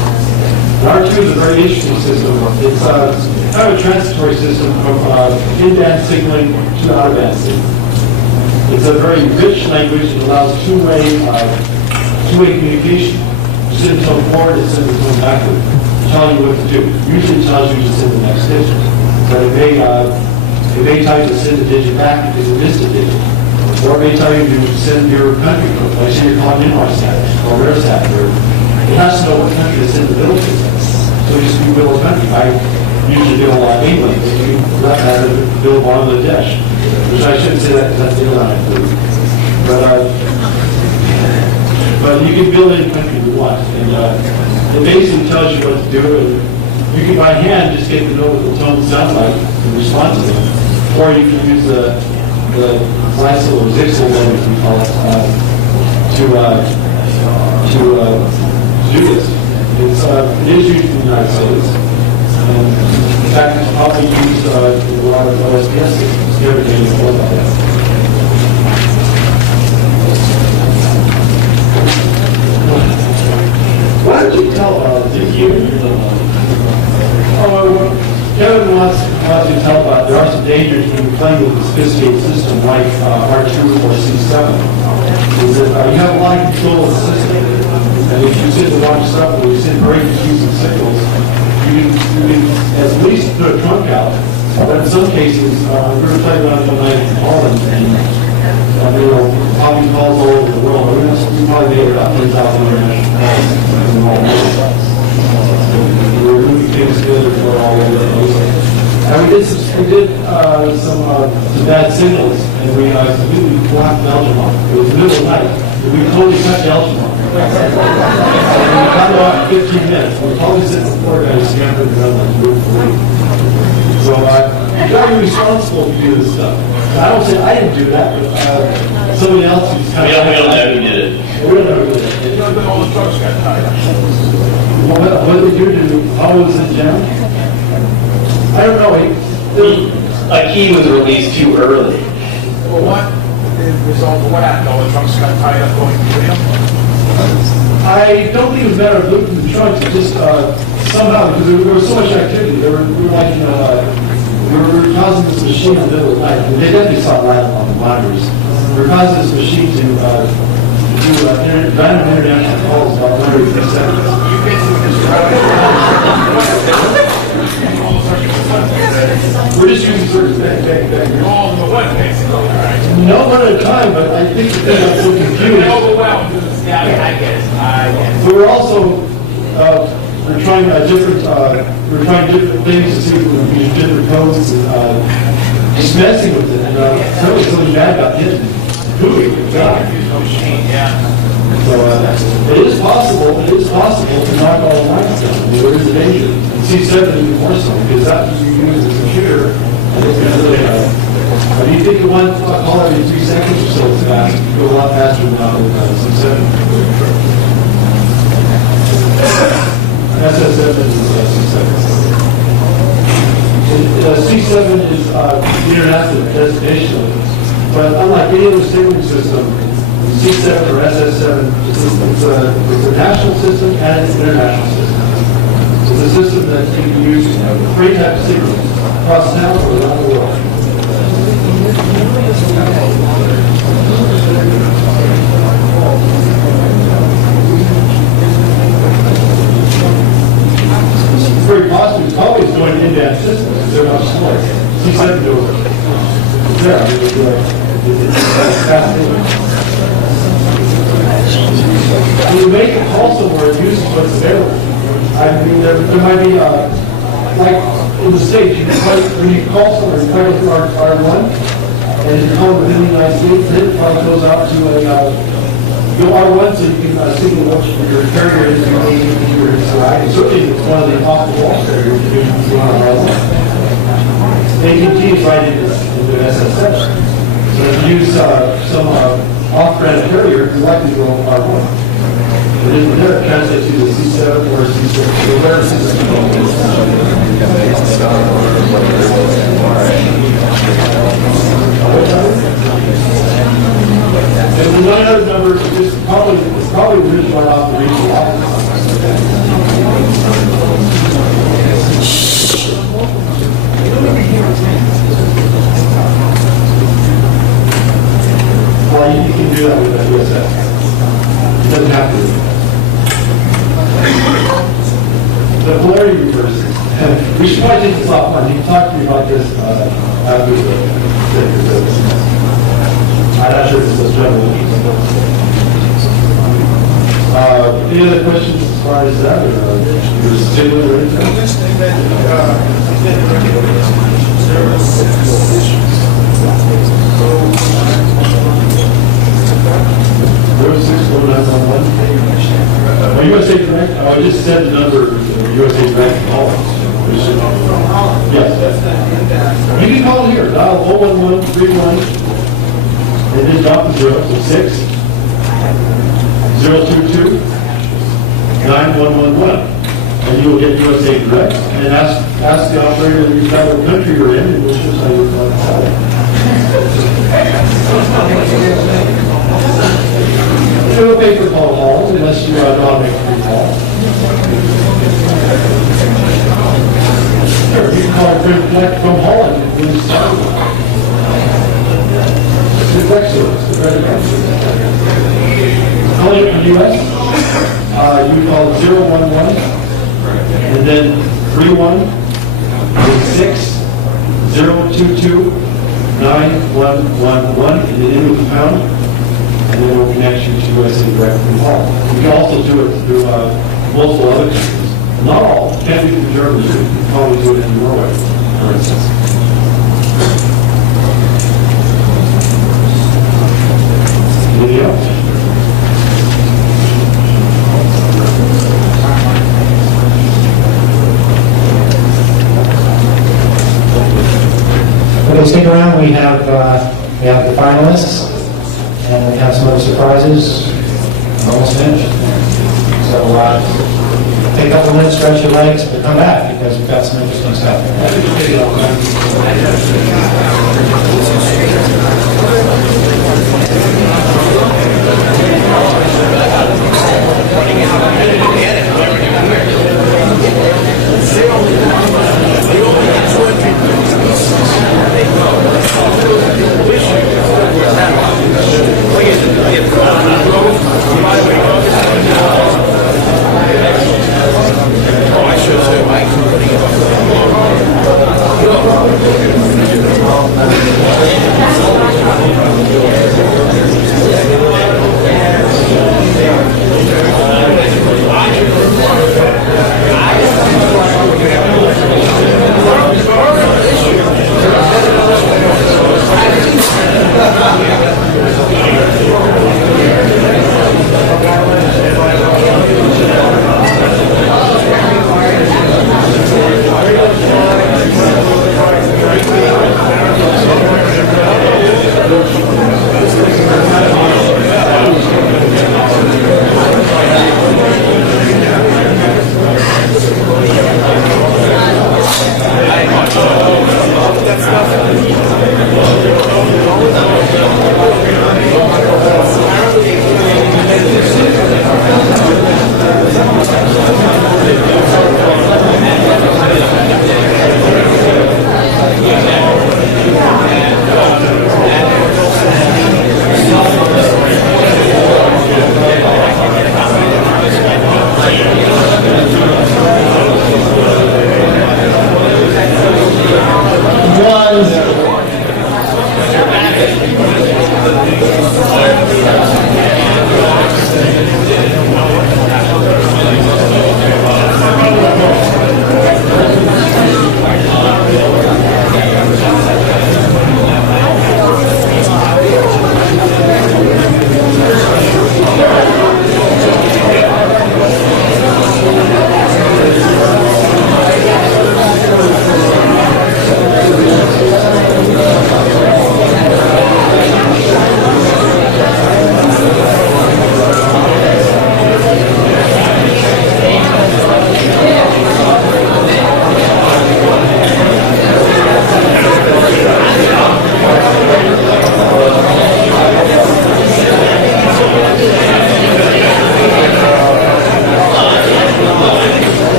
R2 is a very interesting system. It's kind of a transitory system from in-band signaling to out-of-band signaling. It's a very rich language that allows two-way communication. You send the tone forward, it sends the tone backward, telling you what to do. Usually it tells you to send the next digit. But it may tell you to send a digit back because it missed a digit. Or it may tell you to send your country code, like say you're calling Inmarsat or Raresat. It has to know what country to send the bill to. So you just do bill a country. I usually bill England, but you have to bill Bangladesh. Which I shouldn't say that because that's the airline I flew. But you can build any country you want, and it basically tells you what to do. And you can by hand just get to know what the tones sound like and respond to them, or you can use the Zixel or Zixel, whatever you call it, to do this. It is used in the United States, and in fact, it's probably used in a lot of OSPS systems. Everything is called that. Why don't you tell Kevin wants to tell about there are some dangers when you're playing with a sophisticated system like R2 or C7. Is that you have a lot of control of the system, and if you sit and watch stuff where you sit very confusing signals, you can at least put a trunk out. But in some cases, we were playing around one night in Holland, and there were probably calls all over the world. We probably made about 10,000 international calls. We were moving things together for all over the place. And we did some bad signals and we completely blocked Belgium off. It was the middle of the night. We totally cut Belgium off. And we cut it off in 15 minutes. We're probably sitting before guys scrambling around like move for me. So you gotta be responsible to do this stuff. I don't say I didn't do that, but somebody else who's kind of... We don't know who did it. We don't know who did it. All the trucks got tied up. What did you do? How was it jammed? I don't know. A key was released too early. Well, what? The result of what happened? All the trucks got tied up going to Freedom? I don't think it was a matter of looting the trucks. It just somehow, because there was so much activity, we were causing this machine in the middle of the night. And they definitely saw light on the monitors. We were causing this machine to do random international calls about 103 seconds. We're just using certain things. All in the web, basically. No, one at a time, but I think the thing got so confused. Overwhelmed. Yeah, I guess. We were also we're trying different things to see if we can use different codes and just messing with it. And something bad got hit. So it is possible to knock all the lines down. I mean, there is a danger. C7 even more so, because that you use a computer, and it's really do you think you want to call every 3 seconds or so it's fast? You go a lot faster than C7. SS7 is C7. C7 is international designation, but unlike any other signaling system, C7 or SS7, it's a national system and it's an international system. It's a system that can be used for any type of signals across town or around the world. It's very possible. It's always going into that system because they're much smaller. C7 goes there. It's fascinating. When you make a call somewhere, it uses what's available. I mean, there might be, like in the States, when you call somewhere, you play with R1, and if you call within the United States, then it probably goes out to go R1 so you can signal what your carrier is in your side. Certainly, it's one of the off-the-wall carriers you want to run. AT&T is right into SS7. So if you use some off-brand carrier, you're likely to go R1. But if it translates to the C7 or C6, the rare system. And the 900 number is probably really right off the regional office. Well, you can do that with that USS. It doesn't have to. The polarity reverses. We should probably take this offline. You can talk to me about this after the I'm not sure if this is general. Any other questions as far as that? Or signaling or anything? This thing that you did the regulations, there were 6 issues. There was 64911. Well, USA Direct, I just said the number of USA Direct calls. Yes. You can call here, dial 01131, and then drop the 0, so 6 022 9111. And you will get USA Direct, and ask the operator that you got what country you're in, and we'll just how you want to call it. It will pay for call calls unless you don't make a free call. Sure, you can call Print from Holland and do start. It's a tech service, the credit card service. Calling from the U.S., you call 011 and then 31 6 022 9111 and then in the pound. And then we'll connect you to USA Direct from Holland. You can also do it through multiple other countries. Not all. You can't do it in Germany. You can probably do it in Norway, for instance. we have the finalists, and we have some other surprises. We're almost finished. So take a couple minutes, stretch your legs, but come back because we've got some interesting stuff.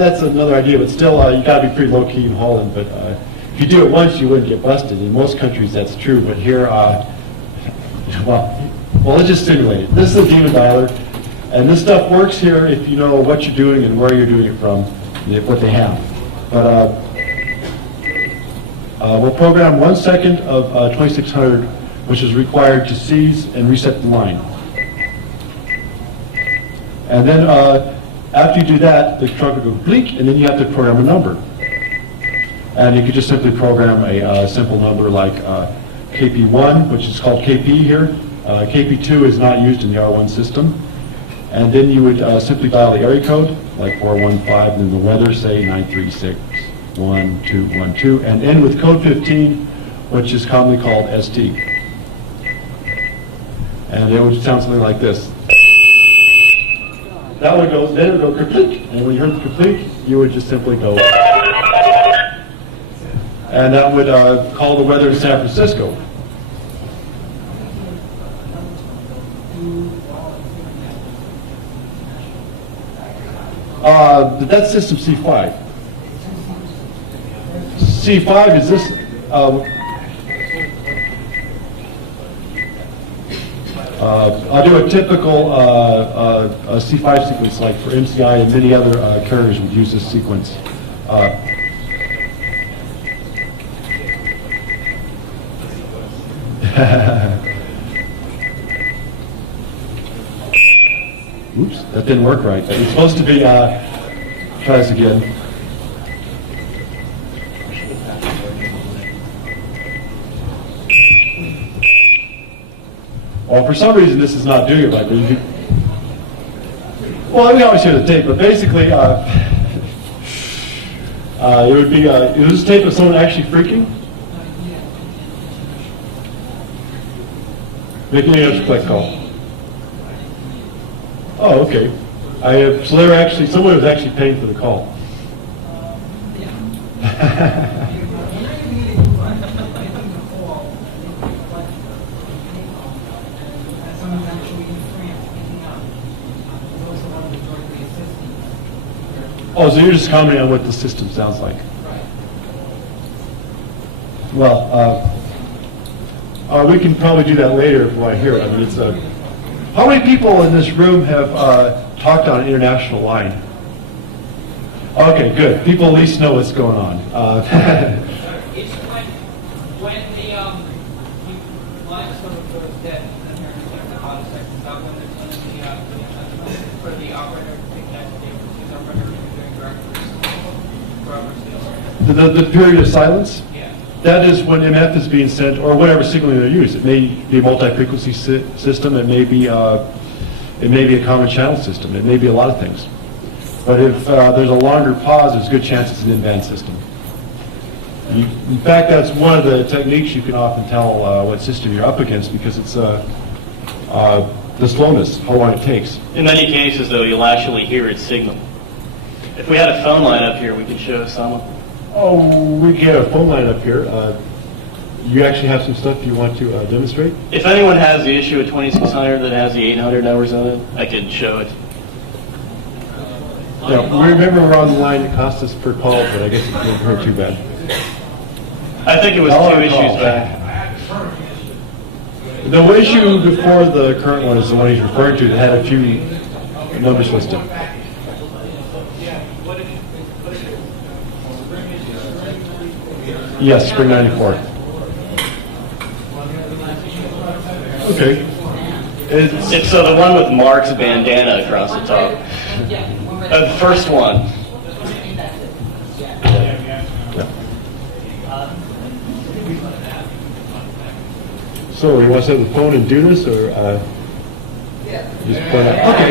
That's another idea, but still, you got to be pretty low key in Holland. But if you do it once, you wouldn't get busted. In most countries, that's true, but here, well, let's just simulate it. This is a demon dialer, and this stuff works here if you know what you're doing and where you're doing it from, and what they have. But we'll program 1 second of 2600, which is required to seize and reset the line. And then after you do that, the truck will go blink, and then you have to program a number. And you could just simply program a simple number like KP1, which is called KP here. KP2 is not used in the R1 system. And then you would simply dial the area code, like 415, and then the weather, say 936-1212, and end with code 15, which is commonly called ST. And it would sound something like this. That would go, then it would go complete. And when you heard the complete, you would just simply go. And that would call the weather in San Francisco. That's system C5. C5 is this. I'll do a typical C5 sequence, like for MCI and many other carriers would use this sequence. Oops, that didn't work right. It's supposed to be, try this again. Well, for some reason this is not doing it right. But you could, well, we always hear the tape, but basically it would be, is this tape of someone actually freaking? Making an answer click call. Oh, okay. So they were actually, someone was actually paying for the call. Oh, so you're just commenting on what the system sounds like. Well, we can probably do that later if you want to hear it. I mean, it's how many people in this room have talked on an international line? Okay, good. People at least know what's going on. It's when the line sort of goes dead, and then there's the auto section stop when there's for the operator to catch the operator doing directly. The period of silence? Yeah. That is when MF is being sent, or whatever signaling they're used. It may be a multi-frequency system. It may be a common channel system. It may be a lot of things. But if there's a longer pause, there's a good chance it's an in-band system. In fact, that's one of the techniques you can often tell what system you're up against, because it's the slowness, how long it takes. In many cases, though, you'll actually hear its signal. If we had a phone line up here, we could show some. Oh, we can have a phone line up here. You actually have some stuff you want to demonstrate? If anyone has the issue of 2600 that has the 800 numbers on it, I could show it. Yeah, we remember we're on the line. It cost us per call, but I guess it didn't hurt too bad. I think it was two issues back. The issue before the current one is the one he's referring to that had a few numbers listed. Yes, spring 94. Okay. It's the one with Mark's bandana across the top. The first one. So, you want to set the phone and do this, or just point out? Okay.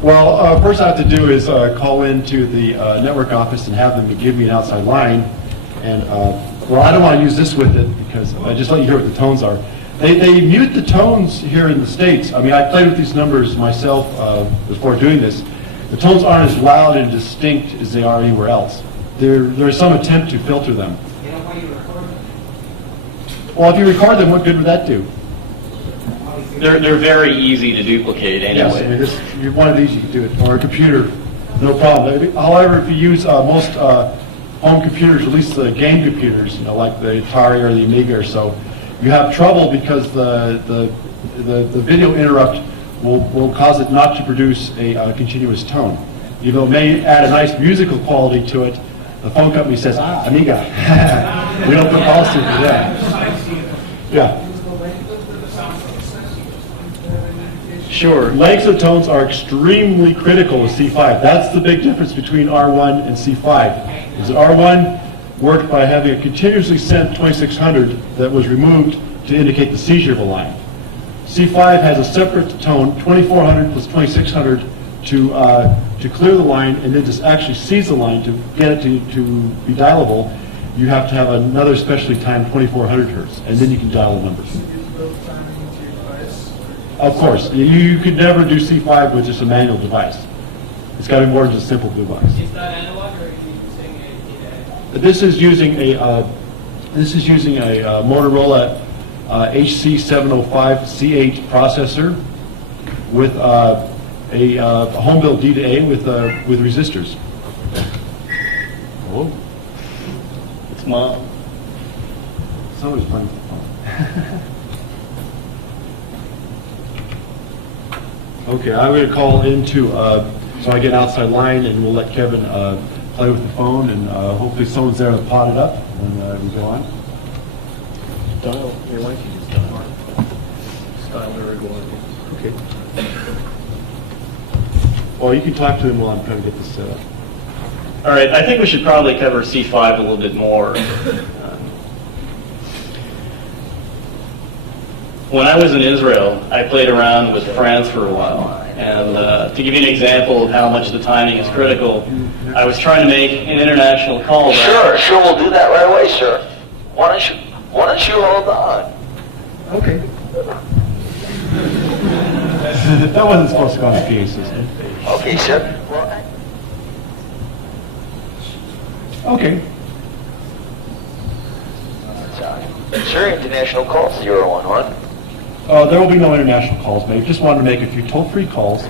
Well, first I have to do is call into the network office and have them give me an outside line. And well, I don't want to use this with it because I just let you hear what the tones are. They mute the tones here in the States. I mean, I played with these numbers myself before doing this. The tones aren't as loud and distinct as they are anywhere else. There's some attempt to filter them. You know why you record them? Well, if you record them, what good would that do? they're very easy to duplicate Yes, I anyway. mean, one of these you can do it, or a computer, no problem. However, if you use most home computers, at least the game computers, like the Atari or the Amiga or so, you have trouble because the video interrupt will cause it not to produce a continuous tone. Even though it may add a nice musical quality to it, the phone company says, Amiga. We don't put calls to that. Yeah. Sure. Lengths of tones are extremely critical with C5. That's the big difference between R1 and C5. Is that R1 worked by having a continuously sent 2600 that was removed to indicate the seizure of a line. C5 has a separate tone, 2400 plus 2600, to clear the line and then to actually seize the line to get it to be dialable. You have to have another specially timed 2400 hertz, and then you can dial the numbers. Of course, you could never do C5 with just a manual device. It's got to be more than just a simple blue box. Is that analog or are you using a This is using a Motorola HC705 C8 processor with a home-built D to A with resistors. Hello? It's Mom. Somebody's playing with the phone. Okay, I'm going to call into, so I get an outside line, and we'll let Kevin play with the phone, and hopefully someone's there to pot it up when we go on. Dial. Your wife can just dial. Dial the regular. Okay. Well, you can talk to him while I'm trying to get this set up. All right, I think we should probably cover C5 a little bit more. When I was in Israel, I played around with France for a while. And to give you an example of how much the timing is critical, I was trying to make an international call. Sure, we'll do that right away, sir. Why don't you hold on? Okay. That wasn't supposed to go on the PA system. Okay, sir. Okay. Sir, international call 011. There will be no international calls made. Just wanted to make a few toll-free calls.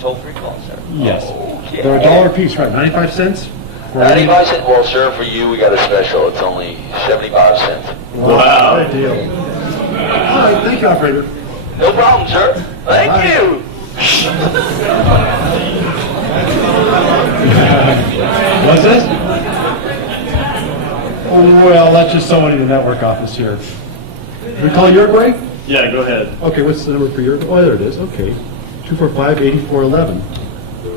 Toll-free call, sir. Yes. Okay. They're $1 a piece, right? 95 cents? 95 cents? Well, sir, for you, we got a special. It's only 75 cents. Wow. Good deal. All right, thank you, operator. No problem, sir. Thank you. What's this? Well, that's just someone in the network office here. Can we call Uruguay? Yeah, go ahead. Okay, what's the number for Uruguay? Oh, there it is. Okay. 245-8411.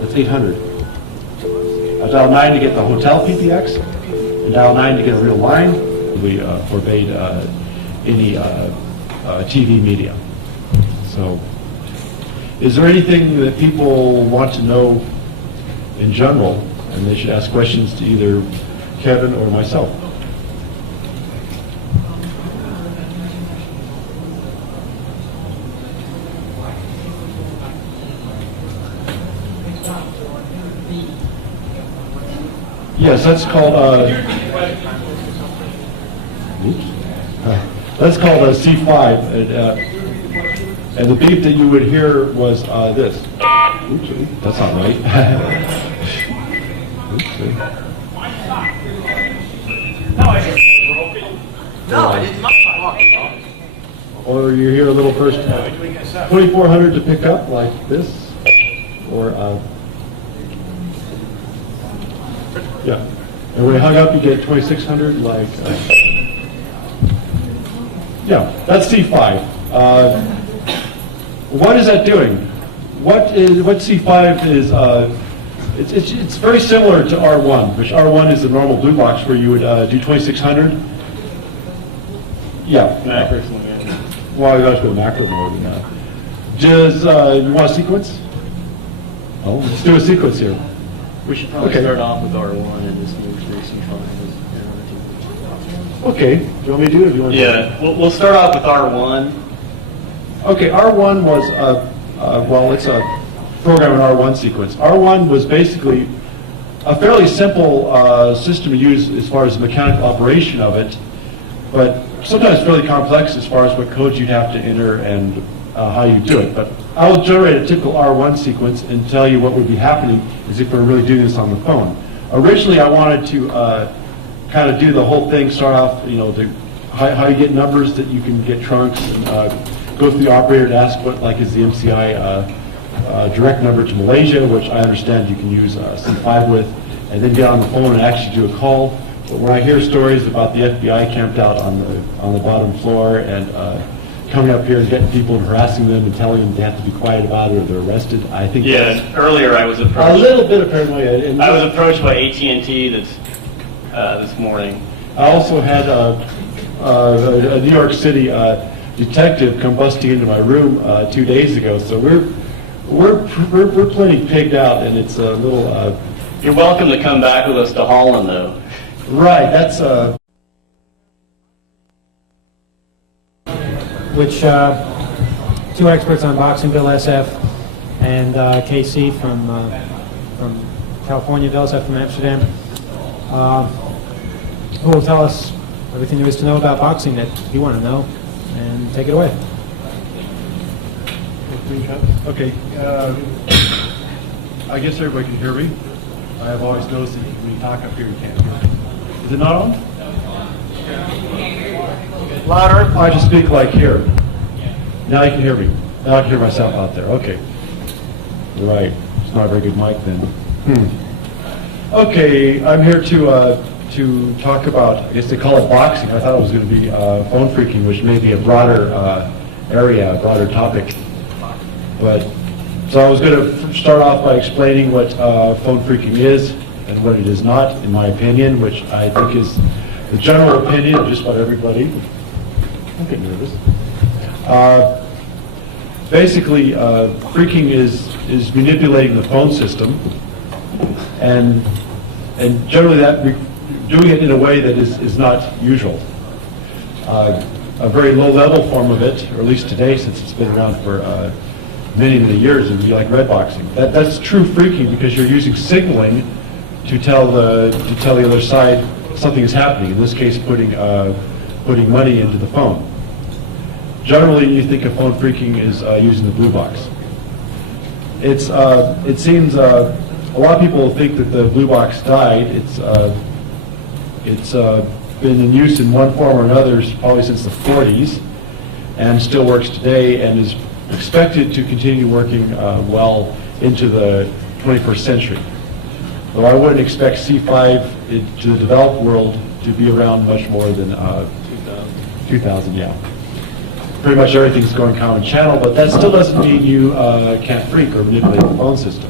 That's 800. I dial 9 to get the hotel PPX, and dial 9 to get a real line. We forbade any TV media. So, is there anything that people want to know in general, and they should ask questions to either Kevin or myself? Yes, that's called that's called a C5, and the beep that you would hear was this. Oops, that's not right. No, I didn't. Or you hear a little burst, 2400 to pick up like this, or yeah. And when you hung up, you get 2600 like, yeah, that's C5. What is that doing? What C5 is, it's very similar to R1, which R1 is the normal blue box where you would do 2600. Yeah. Macro. Well, you guys go macro mode. Does, you want a sequence? Oh, let's do a sequence here. We should probably start off with R1 and just move through C5. Okay. Do you want me to do it? Or do you want to Yeah, we'll start off with R1. Okay, R1 was, well, it's a program in R1 sequence. R1 was basically a fairly simple system to use as far as the mechanical operation of it, but sometimes fairly complex as far as what codes you'd have to enter and how you do it. But I will generate a typical R1 sequence and tell you what would be happening as if we were really doing this on the phone. Originally, I wanted to kind of do the whole thing, start off, how you get numbers that you can get trunks, and go through the operator to ask what, like, is the MCI direct number to Malaysia, which I understand you can use C5 with, and then get on the phone and actually do a call. But when I hear stories about the FBI camped out on the bottom floor and coming up here and getting people and harassing them and telling them they have to be quiet about it or they're arrested, I think earlier I was approached. A little bit of paranoia. I was approached by AT&T this morning. I also had a New York City detective come busting into my room 2 days ago, so we're plenty pigged out, and it's a little. You're welcome to come back with us to Holland, though. Right, that's which two experts on boxing, Bill SF and KC from California, Bill SF from Amsterdam, who will tell us everything there is to know about boxing that you want to know, and take it away. Okay. I guess everybody can hear me. I have always noticed that when you talk up here, you can't hear me. Is it not on? Louder? I just speak like here. Now you can hear me. Now I can hear myself out there. Okay. Right. It's not a very good mic then. Okay, I'm here to talk about, I guess they call it boxing. I thought it was going to be phone freaking, which may be a broader area, a broader topic. But so I was going to start off by explaining what phone freaking is and what it is not, in my opinion, which I think is the general opinion of just about everybody. Don't get nervous. Basically, freaking is manipulating the phone system, and generally doing it in a way that is not usual. A very low-level form of it, or at least today, since it's been around for many years, would be like red boxing. That's true freaking because you're using signaling to tell the other side something is happening. In this case, putting money into the phone. Generally, you think of phone freaking is using the blue box. It seems a lot of people think that the blue box died. It's been in use in one form or another probably since the 40s, and still works today, and is expected to continue working well into the 21st century. Though I wouldn't expect C5 to the developed world to be around much more than 2000, yeah. Pretty much everything's going common channel, but that still doesn't mean you can't freak or manipulate the phone system.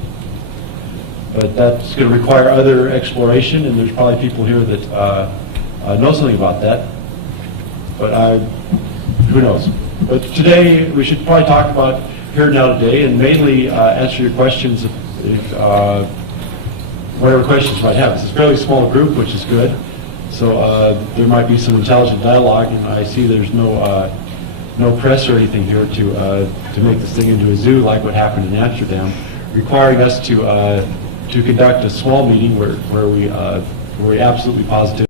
But that's going to require other exploration, and there's probably people here that know something about that. But who knows? But today, we should probably talk about here now today, and mainly answer your questions, if whatever questions you might have. It's a fairly small group, which is good. So there might be some intelligent dialogue, and I see there's no press or anything here to make this thing into a zoo like what happened in Amsterdam, requiring us to conduct a small meeting where we absolutely positive.